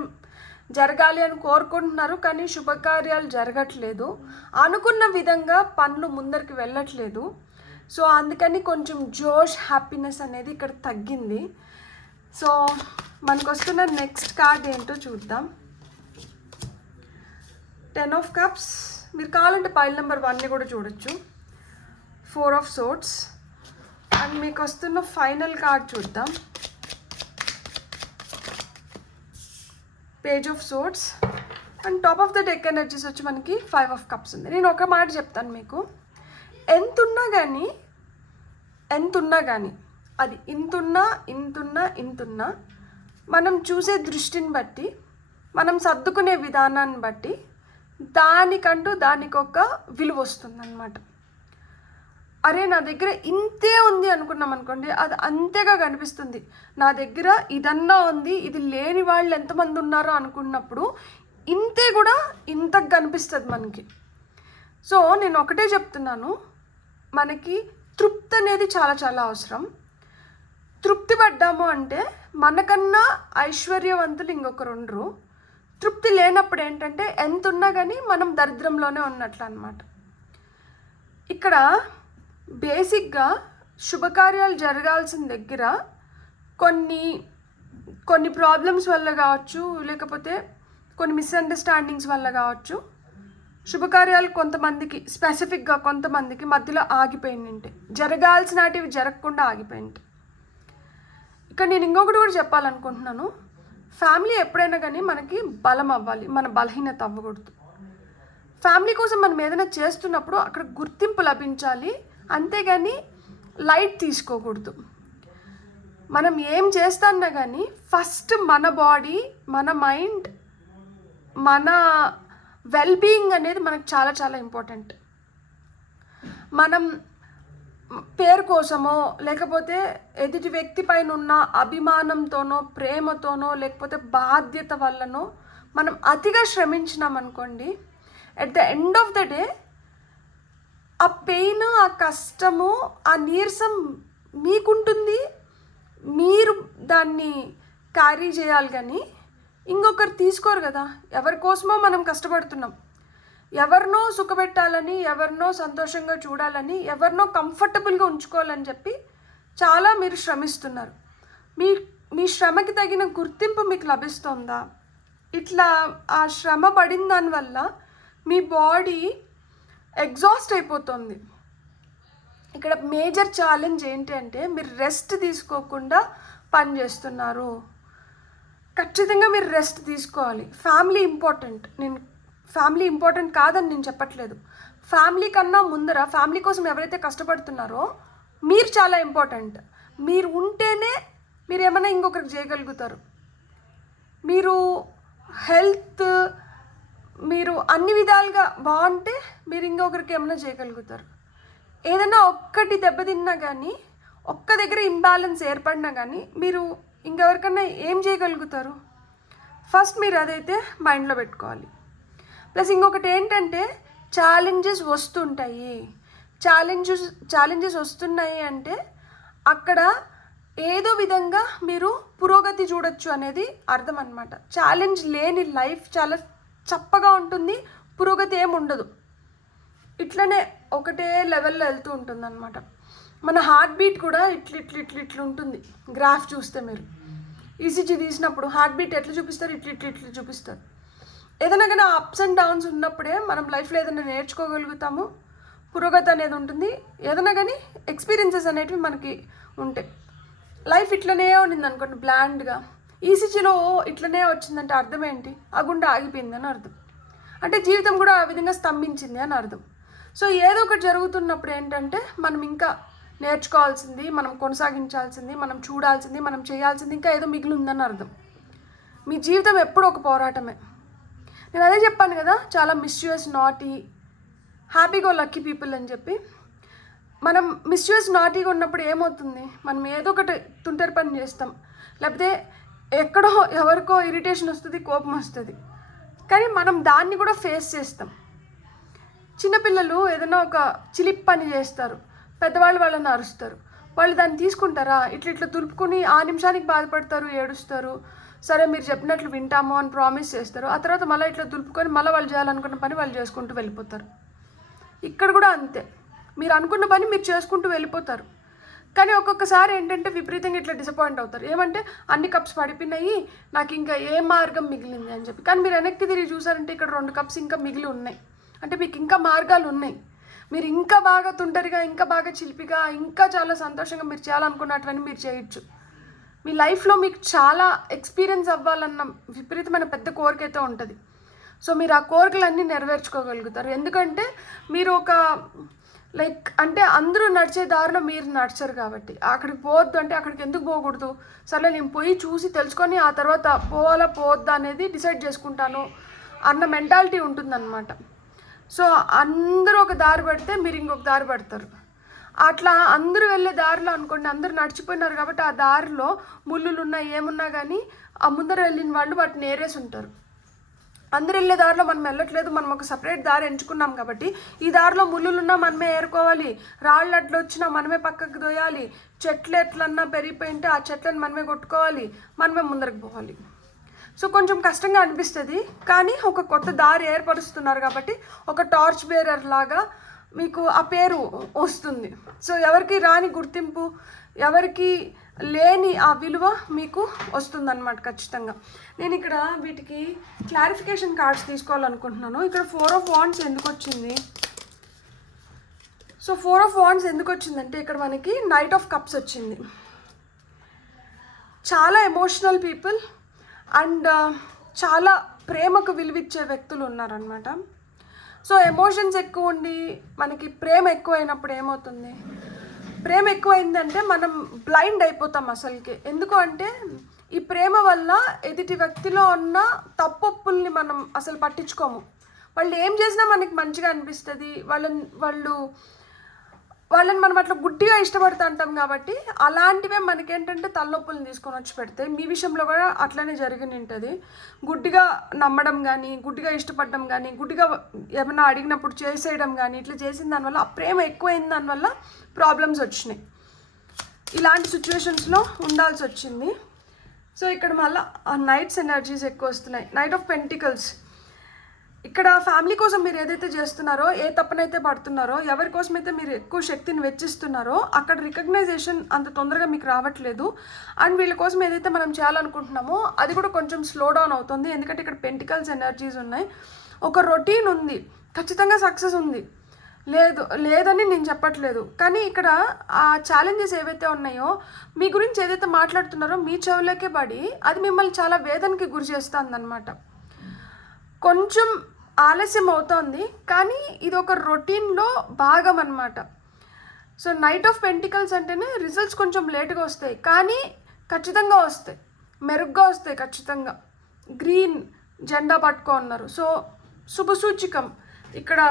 జరగాలి అని కోరుకుంటున్నారు కానీ శుభకార్యాలు జరగట్లేదు, అనుకున్న విధంగా పనులు ముందరికి వెళ్ళట్లేదు. సో అందుకని కొంచెం జోష్ హ్యాపీనెస్ అనేది ఇక్కడ తగ్గింది. సో మనకు వస్తున్న నెక్స్ట్ కార్డ్ ఏంటో చూద్దాం. 10 of Cups. మీరు కావాలంటే పైల్ నెంబర్ 1ని కూడా చూడొచ్చు. 4 of Swords. అండ్ మీకు వస్తున్న ఫైనల్ కార్డ్ చూద్దాం. Page of swords. And top of the deck energies వచ్చి మనకి 5 of Cups ఉంది. నేను ఒక మాట చెప్తాను మీకు, ఎంతున్నా కానీ అది ఇంతున్నా మనం చూసే దృష్టిని బట్టి, మనం సర్దుకునే విధానాన్ని బట్టి దానికి ఒక విలువ వస్తుందన్నమాట. అరే నా దగ్గర ఇంతే ఉంది అనుకున్నాం అనుకోండి, అది అంతేగా కనిపిస్తుంది. నా దగ్గర ఇదన్నా ఉంది, ఇది లేని వాళ్ళు ఎంతమంది ఉన్నారో అనుకున్నప్పుడు ఇంతే కూడా ఇంతకు కనిపిస్తుంది మనకి. సో నేను ఒకటే చెప్తున్నాను, మనకి తృప్తి అనేది చాలా చాలా అవసరం. తృప్తి పడ్డాము అంటే మనకన్నా ఐశ్వర్యవంతులు ఇంకొకరు ఉండరు. తృప్తి లేనప్పుడు ఏంటంటే ఎంత ఉన్నా కానీ మనం దరిద్రంలోనే ఉన్నట్లు అన్నమాట. ఇక్కడ బేసిక్గా శుభకార్యాలు జరగాల్సిన దగ్గర కొన్ని ప్రాబ్లమ్స్ వల్ల కావచ్చు, లేకపోతే కొన్ని మిస్అండర్స్టాండింగ్స్ వల్ల కావచ్చు, శుభకార్యాలు స్పెసిఫిక్గా కొంతమందికి మధ్యలో ఆగిపోయింది, జరగాల్సినటివి జరగకుండా ఆగిపోయింది. ఇక్కడ నేను ఇంకొకటి కూడా చెప్పాలనుకుంటున్నాను, ఫ్యామిలీ ఎప్పుడైనా కానీ మనకి బలం అవ్వాలి, మన బలహీనత అవ్వకూడదు. ఫ్యామిలీ కోసం మనం ఏదైనా చేస్తున్నప్పుడు అక్కడ గుర్తింపు లభించాలి, అంతేగాని లైట్ తీసుకోకూడదు. మనం ఏం చేస్తున్నా కానీ ఫస్ట్ మన బాడీ, మన మైండ్, మన వెల్బీయింగ్ అనేది మనకు చాలా చాలా ఇంపార్టెంట్. మనం పేరు కోసమో లేకపోతే ఎదుటి వ్యక్తి పైన ఉన్న అభిమానంతోనో ప్రేమతోనో లేకపోతే బాధ్యత వల్లనో మనం అతిగా శ్రమించినాం అనుకోండి, at the end of the day ఆ పెయిన్, ఆ కష్టము, ఆ నీరసం మీకుంటుంది, మీరు దాన్ని క్యారీ చేయాలి. కానీ ఇంకొకరు తీసుకోరు కదా. ఎవరి కోసమో మనం కష్టపడుతున్నాం, ఎవరినో సుఖపెట్టాలని, ఎవరినో సంతోషంగా చూడాలని, ఎవరినో కంఫర్టబుల్గా ఉంచుకోవాలని చెప్పి చాలా మీరు శ్రమిస్తున్నారు. మీ శ్రమకి తగిన గుర్తింపు మీకు లభిస్తుందా? ఇట్లా ఆ శ్రమ పడిన దానివల్ల మీ బాడీ ఎగ్జాస్ట్ అయిపోతుంది. ఇక్కడ మేజర్ ఛాలెంజ్ ఏంటి అంటే మీరు రెస్ట్ తీసుకోకుండా పని చేస్తున్నారు. ఖచ్చితంగా మీరు రెస్ట్ తీసుకోవాలి. ఫ్యామిలీ ఇంపార్టెంట్, ఫ్యామిలీ ఇంపార్టెంట్ కాదని నేను చెప్పట్లేదు. ఫ్యామిలీ కన్నా ముందర ఫ్యామిలీ కోసం ఎవరైతే కష్టపడుతున్నారో మీరు చాలా ఇంపార్టెంట్. మీరు ఉంటేనే మీరు ఏమైనా ఇంకొకరికి చేయగలుగుతారు. మీరు హెల్త్, మీరు అన్ని విధాలుగా బాగుంటే మీరు ఇంకొకరికి ఏమైనా చేయగలుగుతారు. ఏదైనా ఒక్కటి దెబ్బతిన్నా కానీ, ఒక్క దగ్గర ఇంబ్యాలెన్స్ ఏర్పడినా కానీ మీరు ఇంకెవరికన్నా ఏం చేయగలుగుతారు? ఫస్ట్ మీరు అదైతే మైండ్లో పెట్టుకోవాలి. ప్లస్ ఇంకొకటి ఏంటంటే ఛాలెంజెస్ వస్తుంటాయి. ఛాలెంజెస్ వస్తున్నాయి అంటే అక్కడ ఏదో విధంగా మీరు పురోగతి చూడొచ్చు అనేది అర్థం అన్నమాట. ఛాలెంజ్ లేని లైఫ్ చాలా చప్పగా ఉంటుంది, పురోగతి ఏమి ఉండదు, ఇట్లనే ఒకటే లెవెల్లో వెళ్తూ ఉంటుంది అన్నమాట. మన హార్ట్ బీట్ కూడా ఇట్లా ఉంటుంది. గ్రాఫ్ చూస్తే మీరు ఈసీజీ తీసినప్పుడు హార్ట్ బీట్ ఎట్లా చూపిస్తారు, ఇట్లా చూపిస్తారు. ఏదైనా కానీ అప్స్ అండ్ డౌన్స్ ఉన్నప్పుడే మనం లైఫ్లో ఏదైనా నేర్చుకోగలుగుతాము, పురోగతి అనేది ఉంటుంది. ఏదైనా కానీ ఎక్స్పీరియన్సెస్ అనేటివి మనకి ఉంటాయి. లైఫ్ ఇట్లనే ఉండింది అనుకోండి బ్లాండ్గా, ఈసీజీలో ఇట్లనే వచ్చిందంటే అర్థం ఏంటి? ఆ గుండె ఆగిపోయిందని అర్థం. అంటే జీవితం కూడా ఆ విధంగా స్తంభించింది అని అర్థం. సో ఏదో ఒకటి జరుగుతున్నప్పుడు ఏంటంటే మనం ఇంకా నేర్చుకోవాల్సింది, మనం కొనసాగించాల్సింది, మనం చూడాల్సింది, మనం చేయాల్సింది ఇంకా ఏదో మిగిలి ఉందని అర్థం. మీ జీవితం ఎప్పుడూ ఒక పోరాటమే. నేను అదే చెప్పాను కదా, చాలా మిస్యూస్ నాటీ హ్యాపీగా లక్కీ పీపుల్ అని చెప్పి. మనం మిస్యూస్ నాటీగా ఉన్నప్పుడు ఏమవుతుంది, మనం ఏదో ఒకటి తుంటరి పని చేస్తాం, లేకపోతే ఎక్కడో ఎవరికో ఇరిటేషన్ వస్తుంది, కోపం వస్తుంది, కానీ మనం దాన్ని కూడా ఫేస్ చేస్తాం. చిన్నపిల్లలు ఏదైనా ఒక చిలిప్ పని చేస్తారు, పెద్దవాళ్ళు వాళ్ళని అరుస్తారు, వాళ్ళు దాన్ని తీసుకుంటారా? ఇట్లా దులుపుకుని ఆ నిమిషానికి బాధపడతారు, ఏడుస్తారు, సరే మీరు చెప్పినట్లు వింటాము అని ప్రామిస్ చేస్తారు. ఆ తర్వాత మళ్ళీ ఇట్లా దులుపుకొని మళ్ళీ వాళ్ళు చేయాలనుకున్న పని వాళ్ళు చేసుకుంటూ వెళ్ళిపోతారు. ఇక్కడ కూడా అంతే, మీరు అనుకున్న పని మీరు చేసుకుంటూ వెళ్ళిపోతారు, కానీ ఒక్కొక్కసారి ఏంటంటే విపరీతంగా ఇట్లా డిసప్పాయింట్ అవుతారు. ఏమంటే అన్ని కప్స్ పడిపోయినాయి, నాకు ఇంకా ఏ మార్గం మిగిలింది అని చెప్పి. కానీ మీరు వెనక్కి తిరిగి చూసారంటే ఇక్కడ 2 కప్స్ ఇంకా మిగిలి ఉన్నాయి, అంటే మీకు ఇంకా మార్గాలు ఉన్నాయి. మీరు ఇంకా బాగా తుంటరిగా, ఇంకా బాగా చిలిపిగా, ఇంకా చాలా సంతోషంగా మీరు చేయాలనుకున్నటువంటి మీరు చేయొచ్చు. మీ లైఫ్లో మీకు చాలా ఎక్స్పీరియన్స్ అవ్వాలన్న విపరీతమైన పెద్ద కోరిక అయితే ఉంటుంది. సో మీరు ఆ కోరికలన్నీ నెరవేర్చుకోగలుగుతారు. ఎందుకంటే మీరు ఒక అంటే అందరూ నడిచే దారిలో మీరు నడిచారు కాబట్టి. అక్కడికి పోవద్దు అంటే అక్కడికి ఎందుకు పోకూడదు, సరే నేను పోయి చూసి తెలుసుకొని ఆ తర్వాత పోవాలా పోవద్దా అనేది డిసైడ్ చేసుకుంటాను అన్న మెంటాలిటీ ఉంటుందన్నమాట. సో అందరూ ఒక దారి పడితే మీరు ఇంకొక దారి పడతారు. అట్లా అందరూ వెళ్ళే దారిలో అనుకోండి, అందరూ నడిచిపోయినారు కాబట్టి ఆ దారిలో ముళ్ళులు ఉన్నా ఏమున్నా కానీ ఆ ముందర వెళ్ళిన వాళ్ళు వాటిని ఏరేసి ఉంటారు. అందరు వెళ్ళే దారిలో మనం వెళ్ళట్లేదు, మనం ఒక సపరేట్ దారి ఎంచుకున్నాం కాబట్టి ఈ దారిలో ముళ్ళులున్నా మనమే ఏరుకోవాలి, రాళ్ళు అడ్లు వచ్చినా మనమే పక్కకు దోయాలి, చెట్లు ఎట్లన్నా పెరిగిపోయింటే ఆ చెట్లను మనమే కొట్టుకోవాలి, మనమే ముందరకు పోవాలి. సో కొంచెం కష్టంగా అనిపిస్తుంది, కానీ ఒక కొత్త దారి ఏర్పరుస్తున్నారు కాబట్టి ఒక టార్చ్ బేరర్ లాగా మీకు ఆ పేరు వస్తుంది. సో ఎవరికి రాని గుర్తింపు, ఎవరికి లేని ఆ విలువ మీకు వస్తుందన్నమాట ఖచ్చితంగా. నేను ఇక్కడ వీటికి క్లారిఫికేషన్ కార్డ్స్ తీసుకోవాలనుకుంటున్నాను. ఇక్కడ 4 ఆఫ్ వాండ్స్ ఎందుకు వచ్చింది? సో 4 ఆఫ్ వాండ్స్ ఎందుకు వచ్చిందంటే ఇక్కడ మనకి నైట్ ఆఫ్ కప్స్ వచ్చింది. చాలా ఎమోషనల్ పీపుల్ అండ్ చాలా ప్రేమకు విలువిచ్చే వ్యక్తులు ఉన్నారనమాట. సో ఎమోషన్స్ ఎక్కువ ఉండి మనకి ప్రేమ ఎక్కువైనప్పుడు ఏమవుతుంది, ప్రేమ ఎక్కువైందంటే మనం బ్లైండ్ అయిపోతాం అసలుకి. ఎందుకు అంటే ఈ ప్రేమ వల్ల ఎదుటి వ్యక్తిలో ఉన్న తప్పొప్పుల్ని మనం అసలు పట్టించుకోము. వాళ్ళు ఏం చేసినా మనకి మంచిగా అనిపిస్తుంది, వాళ్ళని మనం అట్లా గుడ్డిగా ఇష్టపడుతూ ఉంటాం కాబట్టి అలాంటివే మనకేంటంటే తలనొప్పులను తీసుకొని వచ్చి పెడతాయి. మీ విషయంలో కూడా అట్లనే జరిగి ఉంటుంది. గుడ్డిగా నమ్మడం కానీ, గుడ్డిగా ఇష్టపడడం కానీ, గుడ్డిగా ఏమైనా అడిగినప్పుడు చేసేయడం కానీ, ఇట్లా చేసిన దానివల్ల ఆ ప్రేమ ఎక్కువైన దానివల్ల ప్రాబ్లమ్స్ వచ్చినాయి. ఇలాంటి సిచ్యువేషన్స్లో ఉండాల్సి వచ్చింది. సో ఇక్కడ మళ్ళీ నైట్స్ ఎనర్జీస్ ఎక్కువ వస్తున్నాయి. నైట్ ఆఫ్ పెంటికల్స్, ఇక్కడ ఫ్యామిలీ కోసం మీరు ఏదైతే చేస్తున్నారో, ఏ తప్పనైతే పడుతున్నారో, ఎవరి కోసమైతే మీరు ఎక్కువ శక్తిని వెచ్చిస్తున్నారో అక్కడ రికగ్నైజేషన్ అంత తొందరగా మీకు రావట్లేదు. అండ్ వీళ్ళ కోసం ఏదైతే మనం చేయాలనుకుంటున్నామో అది కూడా కొంచెం స్లో డౌన్ అవుతుంది. ఎందుకంటే ఇక్కడ పెంటికల్స్ ఎనర్జీస్ ఉన్నాయి. ఒక రొటీన్ ఉంది, ఖచ్చితంగా సక్సెస్ ఉంది, లేదని నేను చెప్పట్లేదు. కానీ ఇక్కడ ఆ ఛాలెంజెస్ ఏవైతే ఉన్నాయో, మీ గురించి ఏదైతే మాట్లాడుతున్నారో మీ చెవులకే పడి అది మిమ్మల్ని చాలా వేదనకి గురి చేస్తుంది అన్నమాట. కొంచెం ఆలస్యం అవుతోంది, కానీ ఇది ఒక రొటీన్లో భాగం అన్నమాట. సో నైట్ ఆఫ్ పెంటికల్స్ అంటేనే రిజల్ట్స్ కొంచెం లేట్గా వస్తాయి, కానీ ఖచ్చితంగా వస్తాయి, మెరుగ్గా వస్తాయి ఖచ్చితంగా. గ్రీన్ జెండా పట్టుకో ఉన్నారు. సో శుభసూచికం ఇక్కడ.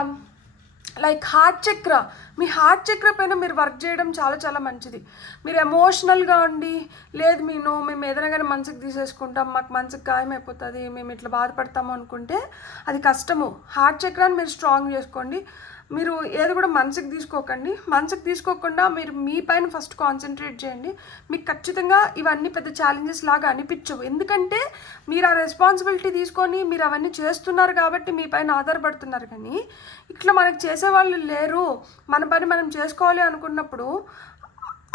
లైక్ హార్ట్ చక్ర, మీ హార్ట్ చక్ర పైన మీరు వర్క్ చేయడం చాలా చాలా మంచిది. మీరు ఎమోషనల్గా ఉండి లేదు మేము ఏదైనా కానీ మనసుకు తీసేసుకుంటాం, మాకు మనసుకు గాయం అయిపోతుంది, మేము ఇట్లా బాధపడతాము అనుకుంటే అది కష్టము. హార్ట్ చక్రాన్ని మీరు స్ట్రాంగ్ చేసుకోండి. మీరు ఏది కూడా మనసుకు తీసుకోకండి. మనసుకు తీసుకోకుండా మీరు మీ పైన ఫస్ట్ కాన్సన్ట్రేట్ చేయండి. మీకు ఖచ్చితంగా ఇవన్నీ పెద్ద ఛాలెంజెస్ లాగా అనిపించవు, ఎందుకంటే మీరు ఆ రెస్పాన్సిబిలిటీ తీసుకొని మీరు అవన్నీ చేస్తున్నారు కాబట్టి మీ పైన ఆధారపడుతున్నారు. కానీ ఇట్లా మనకు చేసేవాళ్ళు లేరు, మన పని మనం చేసుకోవాలి అనుకున్నప్పుడు,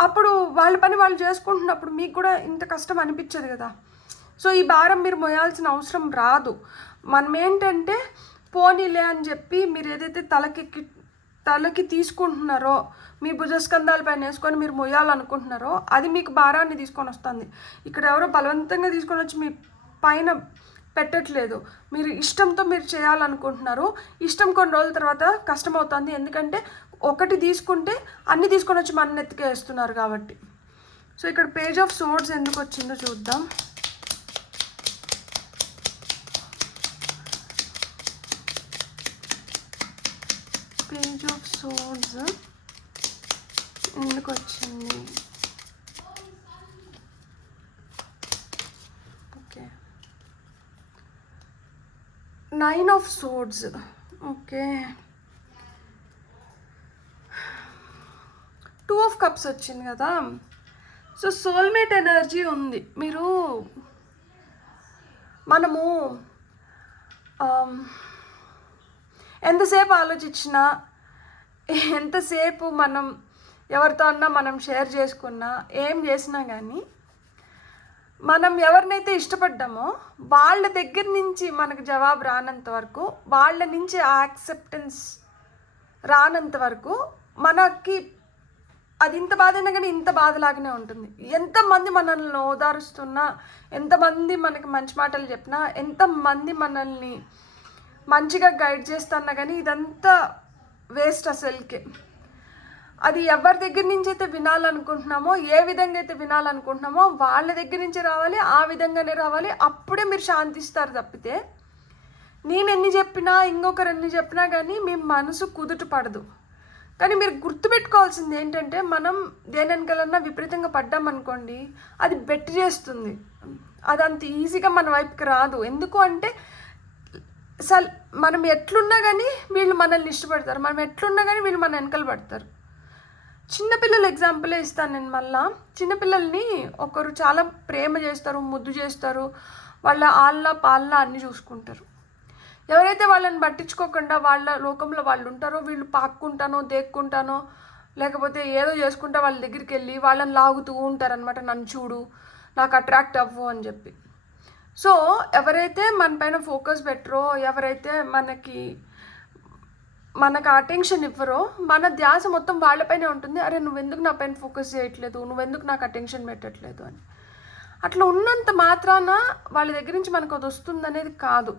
అప్పుడు వాళ్ళ పని వాళ్ళు చేసుకుంటున్నప్పుడు మీకు కూడా ఇంత కష్టం అనిపించదు కదా. సో ఈ భారం మీరు మోయాల్సిన అవసరం రాదు. మనం ఏంటంటే పోనీలే అని చెప్పి మీరు ఏదైతే తలకి తీసుకుంటున్నారో, మీ భుజస్కంధాలపైన వేసుకొని మీరు మొయ్యాలనుకుంటున్నారో అది మీకు భారాన్ని తీసుకొని వస్తుంది. ఇక్కడ ఎవరో బలవంతంగా తీసుకొని వచ్చి మీ పైన పెట్టట్లేదు, మీరు ఇష్టంతో మీరు చేయాలనుకుంటున్నారు. ఇష్టం కొన్ని రోజుల తర్వాత కష్టమవుతుంది, ఎందుకంటే ఒకటి తీసుకుంటే అన్నీ తీసుకొని వచ్చి మన నెత్తికే వేస్తున్నారు కాబట్టి. సో ఇక్కడ పేజ్ ఆఫ్ సోర్డ్స్ ఎందుకు వచ్చిందో చూద్దాం. పేజ్ ఆఫ్ సోర్డ్స్ ఎందుకు వచ్చింది? Okay, 9 of swords. Okay, 2 of cups వచ్చింది కదా. సో సోల్మేట్ ఎనర్జీ ఉంది. మనము ఎంతసేపు ఆలోచించినా, ఎంతసేపు మనం ఎవరితో అన్నా మనం షేర్ చేసుకున్నా, ఏం చేసినా కానీ మనం ఎవరినైతే ఇష్టపడ్డామో వాళ్ళ దగ్గర నుంచి మనకు జవాబు రానంత వరకు, వాళ్ళ నుంచి ఆ యాక్సెప్టెన్స్ రానంత వరకు మనకి అది ఇంత బాధ అయినా కానీ ఇంత బాధలాగానే ఉంటుంది. ఎంతమంది మనల్ని ఓదారుస్తున్నా, ఎంతమంది మనకి మంచి మాటలు చెప్పినా, ఎంతమంది మనల్ని మంచిగా గైడ్ చేస్తున్నా కానీ ఇదంతా వేస్ట్ అసలుకే. అది ఎవరి దగ్గర నుంచి అయితే వినాలనుకుంటున్నామో, ఏ విధంగా అయితే వినాలనుకుంటున్నామో వాళ్ళ దగ్గర నుంచి రావాలి, ఆ విధంగానే రావాలి. అప్పుడే మీరు శాంతిస్తారు. తప్పితే నేను ఎన్ని చెప్పినా, ఇంకొకరు ఎన్ని చెప్పినా కానీ మీ మనసు కుదుట పడదు. కానీ మీరు గుర్తుపెట్టుకోవాల్సింది ఏంటంటే, మనం దేనికలన్నా విపరీతంగా పడ్డామనుకోండి, అది బెట్ చేస్తుంది. అది అంత ఈజీగా మన వైపుకి రాదు. ఎందుకు అంటే మనం ఎట్లున్నా కానీ వీళ్ళు మనల్ని ఇష్టపడతారు, మనం ఎట్లున్నా కానీ వీళ్ళు మన వెనకలు పడతారు. చిన్నపిల్లల ఎగ్జాంపులే ఇస్తాను నేను. మళ్ళా చిన్నపిల్లల్ని ఒకరు చాలా ప్రేమ చేస్తారు, ముద్దు చేస్తారు, వాళ్ళ ఆళ్ళ పాళ్ళ అన్నీ చూసుకుంటారు. ఎవరైతే వాళ్ళని పట్టించుకోకుండా వాళ్ళ లోకంలో వాళ్ళు ఉంటారో, వీళ్ళు పాక్కుంటానో, దేక్కుంటానో, లేకపోతే ఏదో చేసుకుంటా వాళ్ళ దగ్గరికి వెళ్ళి వాళ్ళని లాగుతూ ఉంటారనమాట. నన్ను చూడు, నాకు అట్రాక్ట్ అవ్వు అని చెప్పి. సో ఎవరైతే మన పైన ఫోకస్ పెట్టరో, ఎవరైతే మనకు అటెన్షన్ ఇవ్వరో, మన ధ్యాస మొత్తం వాళ్ళపైనే ఉంటుంది. అరే నువ్వెందుకు నా పైన ఫోకస్ చేయట్లేదు, నువ్వెందుకు నాకు అటెన్షన్ పెట్టట్లేదు అని. అట్లా ఉన్నంత మాత్రాన వాళ్ళ దగ్గర నుంచి మనకు అది వస్తుందనేది కాదు.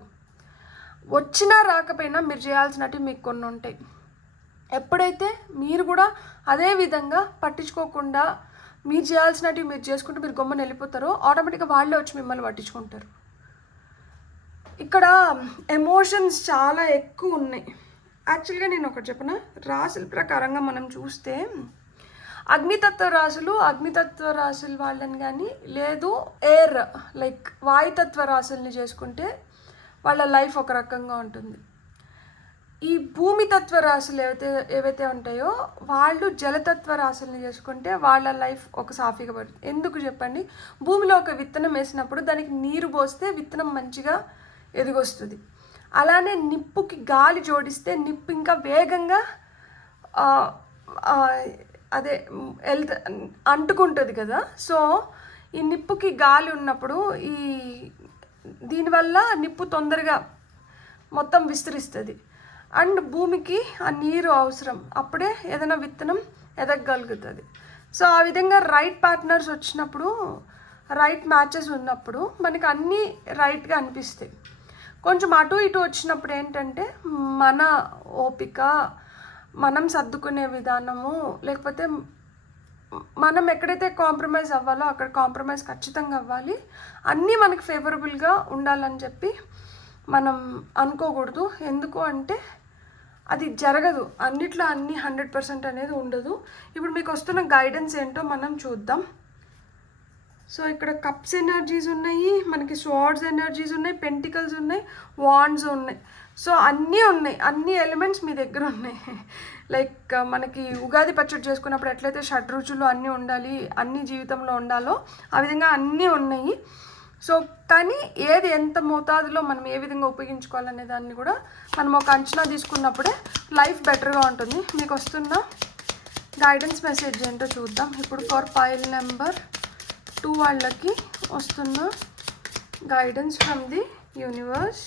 వచ్చినా రాకపోయినా మీరు చేయాల్సినవి మీకు కొన్ని ఉంటాయి. ఎప్పుడైతే మీరు కూడా అదే విధంగా పట్టించుకోకుండా మీరు చేయాల్సినవి మీరు చేసుకుంటూ మీరు గొమ్మని వెళ్ళిపోతారో, ఆటోమేటిక్గా వాళ్ళే వచ్చి మిమ్మల్ని పట్టించుకుంటారు. ఇక్కడ ఎమోషన్స్ చాలా ఎక్కువ ఉన్నాయి. యాక్చువల్గా నేను ఒకటి చెప్పిన, రాశుల ప్రకారంగా మనం చూస్తే అగ్నితత్వ రాశుల వాళ్ళని కానీ, లేదు ఎయిర్ లైక్ వాయుతత్వ రాశుల్ని చేసుకుంటే వాళ్ళ లైఫ్ ఒక రకంగా ఉంటుంది. ఈ భూమి తత్వ రాశులు ఏవైతే ఉంటాయో వాళ్ళు జలతత్వ రాశుల్ని చేసుకుంటే వాళ్ళ లైఫ్ ఒక సాఫీగా పడుతుంది. ఎందుకు చెప్పండి? భూమిలో ఒక విత్తనం వేసినప్పుడు దానికి నీరు పోస్తే విత్తనం మంచిగా ఎదిగొస్తుంది. అలానే నిప్పుకి గాలి జోడిస్తే నిప్పు ఇంకా వేగంగా అంటుకుంటుంది కదా. సో ఈ నిప్పుకి గాలి ఉన్నప్పుడు దీనివల్ల నిప్పు తొందరగా మొత్తం విస్తరిస్తుంది. అండ్ భూమికి ఆ నీరు అవసరం, అప్పుడే ఏదైనా విత్తనం ఎదగగలుగుతుంది. సో ఆ విధంగా రైట్ పార్ట్నర్స్ వచ్చినప్పుడు, రైట్ మ్యాచెస్ ఉన్నప్పుడు మనకి అన్నీ రైట్గా అనిపిస్తాయి. కొంచెం అటు ఇటు వచ్చినప్పుడు ఏంటంటే మన ఓపిక, మనం సర్దుకునే విధానము, లేకపోతే మనం ఎక్కడైతే కాంప్రమైజ్ అవ్వాలో అక్కడ కాంప్రమైజ్ ఖచ్చితంగా అవ్వాలి. అన్నీ మనకి ఫేవరబుల్గా ఉండాలని చెప్పి మనం అనుకోకూడదు. ఎందుకు అంటే అది జరగదు. అన్నిట్లో అన్నీ 100% అనేది ఉండదు. ఇప్పుడు మీకు వస్తున్న గైడెన్స్ ఏంటో మనం చూద్దాం. సో ఇక్కడ కప్స్ ఎనర్జీస్ ఉన్నాయి, మనకి స్వార్డ్స్ ఎనర్జీస్ ఉన్నాయి, పెంటికల్స్ ఉన్నాయి, వాండ్స్ ఉన్నాయి. సో అన్నీ ఉన్నాయి, అన్ని ఎలిమెంట్స్ మీ దగ్గర ఉన్నాయి. లైక్ మనకి ఉగాది పచ్చడి చేసుకున్నప్పుడు ఎట్లయితే షడ్రుచులు అన్నీ ఉండాలి, అన్ని జీవితంలో ఉండాలో ఆ విధంగా అన్నీ ఉన్నాయి. సో కానీ ఏది ఎంత మోతాదులో మనం ఏ విధంగా ఉపయోగించుకోవాలనే దాన్ని కూడా మనం ఒక అంచనా తీసుకున్నప్పుడే లైఫ్ బెటర్గా ఉంటుంది. మీకు వస్తున్న గైడెన్స్ మెసేజ్ ఏంటో చూద్దాం. ఇప్పుడు ఫర్ పైల్ నెంబర్ 2 వాళ్ళకి వస్తున్న guidance from the universe.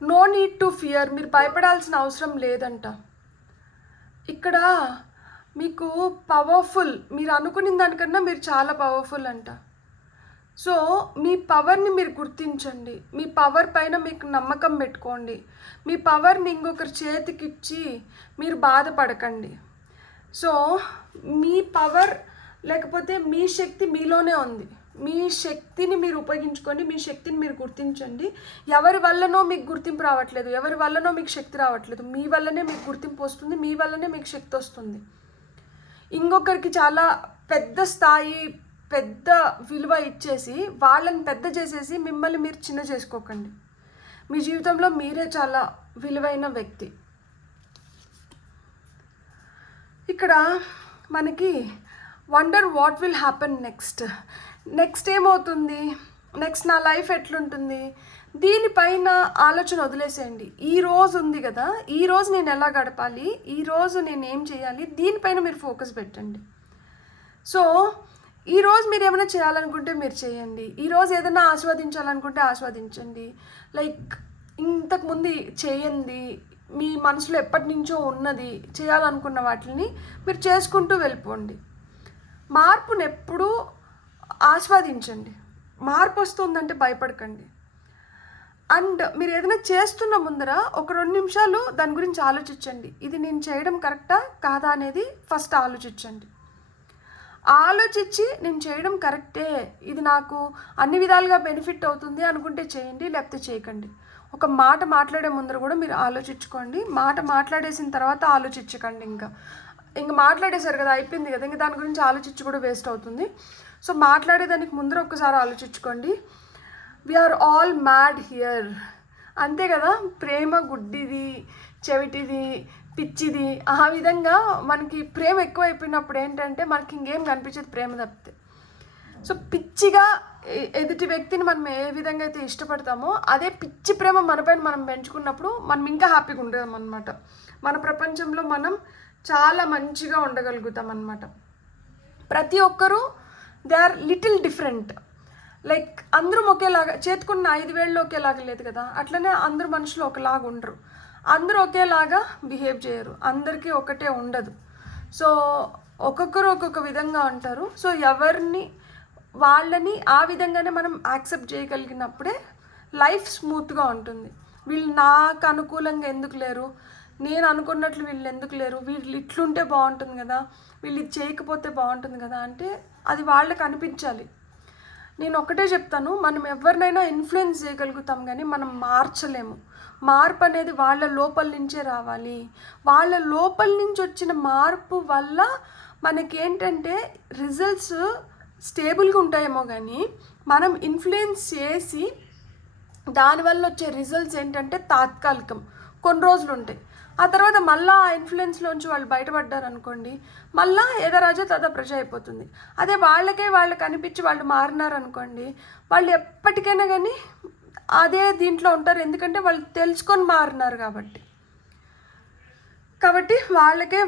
No need to fear. మీరు భయపడాల్సిన అవసరం లేదంట. ఇక్కడ మీకు పవర్ఫుల్, మీరు అనుకున్న దానికన్నా మీరు చాలా పవర్ఫుల్ అంట. సో మీ పవర్ని మీరు గుర్తించండి, మీ పవర్ పైన మీకు నమ్మకం పెట్టుకోండి. మీ పవర్ని ఇంకొకరి చేతికిచ్చి మీరు బాధపడకండి. సో మీ పవర్ లేకపోతే మీ శక్తి మీలోనే ఉంది. మీ శక్తిని మీరు ఉపయోగించుకోండి, మీ శక్తిని మీరు గుర్తించండి. ఎవరి వల్లనో మీకు గుర్తింపు రావట్లేదు, ఎవరి వల్లనో మీకు శక్తి రావట్లేదు. మీ వల్లనే మీకు గుర్తింపు వస్తుంది, మీ వల్లనే మీకు శక్తి వస్తుంది. ఇంకొకరికి చాలా పెద్ద స్థాయి, పెద్ద విలువ ఇచ్చేసి వాళ్ళని పెద్ద చేసేసి మిమ్మల్ని మీరు చిన్న చేసుకోకండి. మీ జీవితంలో మీరే చాలా విలువైన వ్యక్తి. ఇక్కడ మనకి wonder what will happen next ఏమవుతుంది, నెక్స్ట్ నా లైఫ్ ఎట్లుంటుంది, దీనిపైన ఆలోచన వదిలేసేయండి. ఈ రోజు ఉంది కదా, ఈ రోజు నేను ఎలా గడపాలి, ఈ రోజు నేను ఏం చేయాలి, దీనిపైన మీరు ఫోకస్ పెట్టండి. సో ఈరోజు మీరు ఏమైనా చేయాలనుకుంటే మీరు చేయండి, ఈరోజు ఏదైనా ఆస్వాదించాలనుకుంటే ఆస్వాదించండి. లైక్ ఇంతకుముందు చేయండి, మీ మనసులో ఎప్పటి నుంచో ఉన్నది చేయాలనుకున్న వాటిని మీరు చేసుకుంటూ వెళ్ళిపోండి. మార్పును ఎప్పుడూ ఆస్వాదించండి. మార్పు వస్తుందంటే భయపడకండి. అండ్ మీరు ఏదైనా చేస్తున్న ముందర ఒక 2 నిమిషాలు దాని గురించి ఆలోచించండి. ఇది నేను చేయడం కరెక్టా కాదా అనేది ఫస్ట్ ఆలోచించండి. ఆలోచించి నేను చేయడం కరెక్టే, ఇది నాకు అన్ని విధాలుగా బెనిఫిట్ అవుతుంది అనుకుంటే చేయండి, లేకపోతే చేయకండి. ఒక మాట మాట్లాడే ముందర కూడా మీరు ఆలోచించుకోండి. మాట మాట్లాడేసిన తర్వాత ఆలోచించకండి. ఇంకా మాట్లాడేశారు కదా, అయిపోయింది కదా, ఇంకా దాని గురించి ఆలోచించి కూడా వేస్ట్ అవుతుంది. సో మాట్లాడేదానికి ముందర ఒక్కసారి ఆలోచించుకోండి. వీఆర్ ఆల్ మ్యాడ్ హియర్, అంతే కదా. ప్రేమ గుడ్డిది, చెవిటిది, పిచ్చిది. ఆ విధంగా మనకి ప్రేమ ఎక్కువైపోయినప్పుడు ఏంటంటే మనకి ఇంకేం కనిపించేది ప్రేమ తప్పితే. సో పిచ్చిగా ఎదుటి వ్యక్తిని మనం ఏ విధంగా అయితే ఇష్టపడతామో అదే పిచ్చి ప్రేమ మనపైన మనం పెంచుకున్నప్పుడు మనం ఇంకా హ్యాపీగా ఉండేదాం అనమాట. మన ప్రపంచంలో మనం చాలా మంచిగా ఉండగలుగుతాం అన్నమాట. ప్రతి ఒక్కరూ they are little different. Like అందరూ ఒకేలాగా, చేతుకున్న 5 వేళ్ళు ఒకేలాగా లేదు కదా, అట్లనే అందరూ మనుషులు ఒకలాగా ఉండరు, అందరూ ఒకేలాగా బిహేవ్ చేయరు, అందరికీ ఒకటే ఉండదు. సో ఒక్కొక్కరు ఒక్కొక్క విధంగా ఉంటారు. సో వాళ్ళని ఆ విధంగానే మనం యాక్సెప్ట్ చేయగలిగినప్పుడే లైఫ్ స్మూత్గా ఉంటుంది. వీళ్ళు నాకు అనుకూలంగా ఎందుకు లేరు, నేను అనుకున్నట్లు వీళ్ళు ఎందుకు లేరు, వీళ్ళు ఇట్లుంటే బాగుంటుంది కదా, వీళ్ళు ఇది చేయకపోతే బాగుంటుంది కదా అంటే అది వాళ్ళకి అనిపించాలి. నేను ఒకటే చెప్తాను, మనం ఎవరినైనా ఇన్ఫ్లుయెన్స్ చేయగలుగుతాం కానీ మనం మార్చలేము. మార్పు అనేది వాళ్ళ లోపల నుంచే రావాలి. వాళ్ళ లోపల నుంచి వచ్చిన మార్పు వల్ల మనకేంటంటే రిజల్ట్స్ స్టేబుల్గా ఉంటాయేమో కానీ మనం ఇన్ఫ్లుయెన్స్ చేసి దానివల్ల వచ్చే రిజల్ట్స్ ఏంటంటే తాత్కాలికం, కొన్ని రోజులు ఉంటాయి. ఆ తర్వాత మళ్ళీ ఆ ఇన్ఫ్లుయెన్స్లోంచి వాళ్ళు బయటపడ్డారు అనుకోండి, మళ్ళీ ఏదరాజా తద ప్రజ అయిపోతుంది. అదే వాళ్ళకి అనిపించి వాళ్ళు మారినారు అనుకోండి, వాళ్ళు ఎప్పటికైనా కానీ అదే దీంట్లో ఉంటారు. ఎందుకంటే వాళ్ళు తెలుసుకొని మారినారు కాబట్టి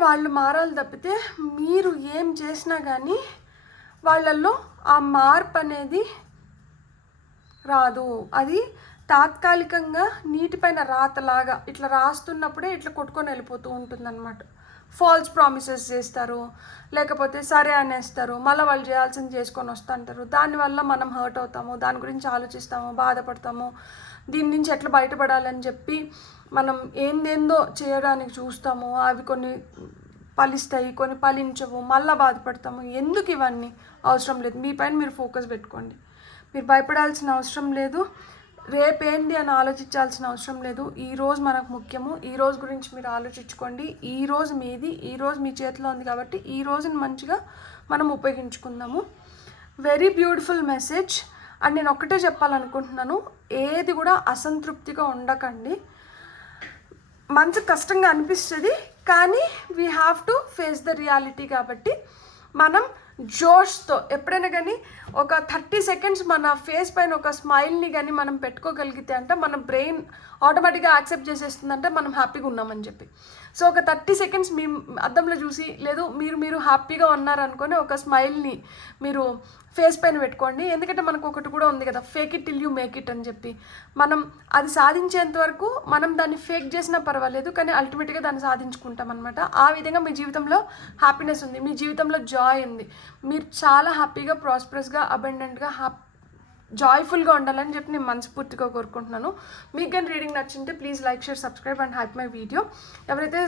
వాళ్ళు మారాలి తప్పితే మీరు ఏం చేసినా కానీ వాళ్ళల్లో ఆ మార్పు అనేది రాదు. అది తాత్కాలికంగా నీటిపైన రాతలాగా ఇట్లా రాస్తున్నప్పుడే ఇట్లా కొట్టుకొని వెళ్ళిపోతూ ఉంటుందన్నమాట. ఫాల్స్ ప్రామిసెస్ చేస్తారు, లేకపోతే సరే అనేస్తారు, మళ్ళీ వాళ్ళు చేయాల్సింది చేసుకొని వస్తుంటారు. దానివల్ల మనం హర్ట్ అవుతాము, దాని గురించి ఆలోచిస్తాము, బాధపడతాము. దీని నుంచి ఎట్లా బయటపడాలని చెప్పి మనం ఏందేందో చేయడానికి చూస్తాము. అవి కొన్ని ఫలిస్తాయి, కొన్ని ఫలించవు, మళ్ళీ బాధపడతాము. ఎందుకు ఇవన్నీ అవసరం లేదు. మీ పైన మీరు ఫోకస్ పెట్టుకోండి. మీరు భయపడాల్సిన అవసరం లేదు, రేపేంటి అని ఆలోచించాల్సిన అవసరం లేదు. ఈరోజు మనకు ముఖ్యము. ఈ రోజు గురించి మీరు ఆలోచించుకోండి. ఈరోజు మీది, ఈరోజు మీ చేతిలో ఉంది కాబట్టి ఈ రోజుని మంచిగా మనం ఉపయోగించుకుందాము. Very beautiful message. అండ్ నేను ఒక్కటే చెప్పాలనుకుంటున్నాను, ఏది కూడా అసంతృప్తిగా ఉండకండి. మనసు కష్టంగా అనిపిస్తుంది కానీ we have to face the reality. కాబట్టి మనం జోష్తో ఎప్పుడైనా కానీ ఒక 30 సెకండ్స్ మన ఫేస్ పైన ఒక స్మైల్ని కానీ మనం పెట్టుకోగలిగితే అంటే మన బ్రెయిన్ ఆటోమేటిక్గా యాక్సెప్ట్ చేసేస్తుందంటే మనం హ్యాపీగా ఉన్నామని చెప్పి. సో ఒక 30 సెకండ్స్ మీ అద్దంలో చూసి, లేదు మీరు హ్యాపీగా ఉన్నారనుకొని ఒక స్మైల్ని మీరు ఫేస్ పైన పెట్టుకోండి. ఎందుకంటే మనకు ఒకటి కూడా ఉంది కదా, fake it till you make it అని చెప్పి. మనం అది సాధించేంత వరకు మనం దాన్ని ఫేక్ చేసినా పర్వాలేదు, కానీ అల్టిమేట్గా దాన్ని సాధించుకుంటాం అనమాట. ఆ విధంగా మీ జీవితంలో హ్యాపీనెస్ ఉంది, మీ జీవితంలో జాయ్ ఉంది, మీరు చాలా హ్యాపీగా, ప్రాస్పరస్గా, అబండెంట్గా జాయ్ఫుల్గా ఉండాలని చెప్పి నేను మనస్ఫూర్తిగా కోరుకుంటున్నాను. మీకు కానీ రీడింగ్ నచ్చింటే please like, share, subscribe and hype my video. ఎవరైతే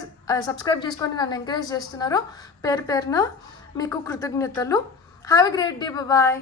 సబ్స్క్రైబ్ చేసుకొని నన్ను ఎంకరేజ్ చేస్తున్నారో పేరున మీకు కృతజ్ఞతలు. Have a great day. Bye.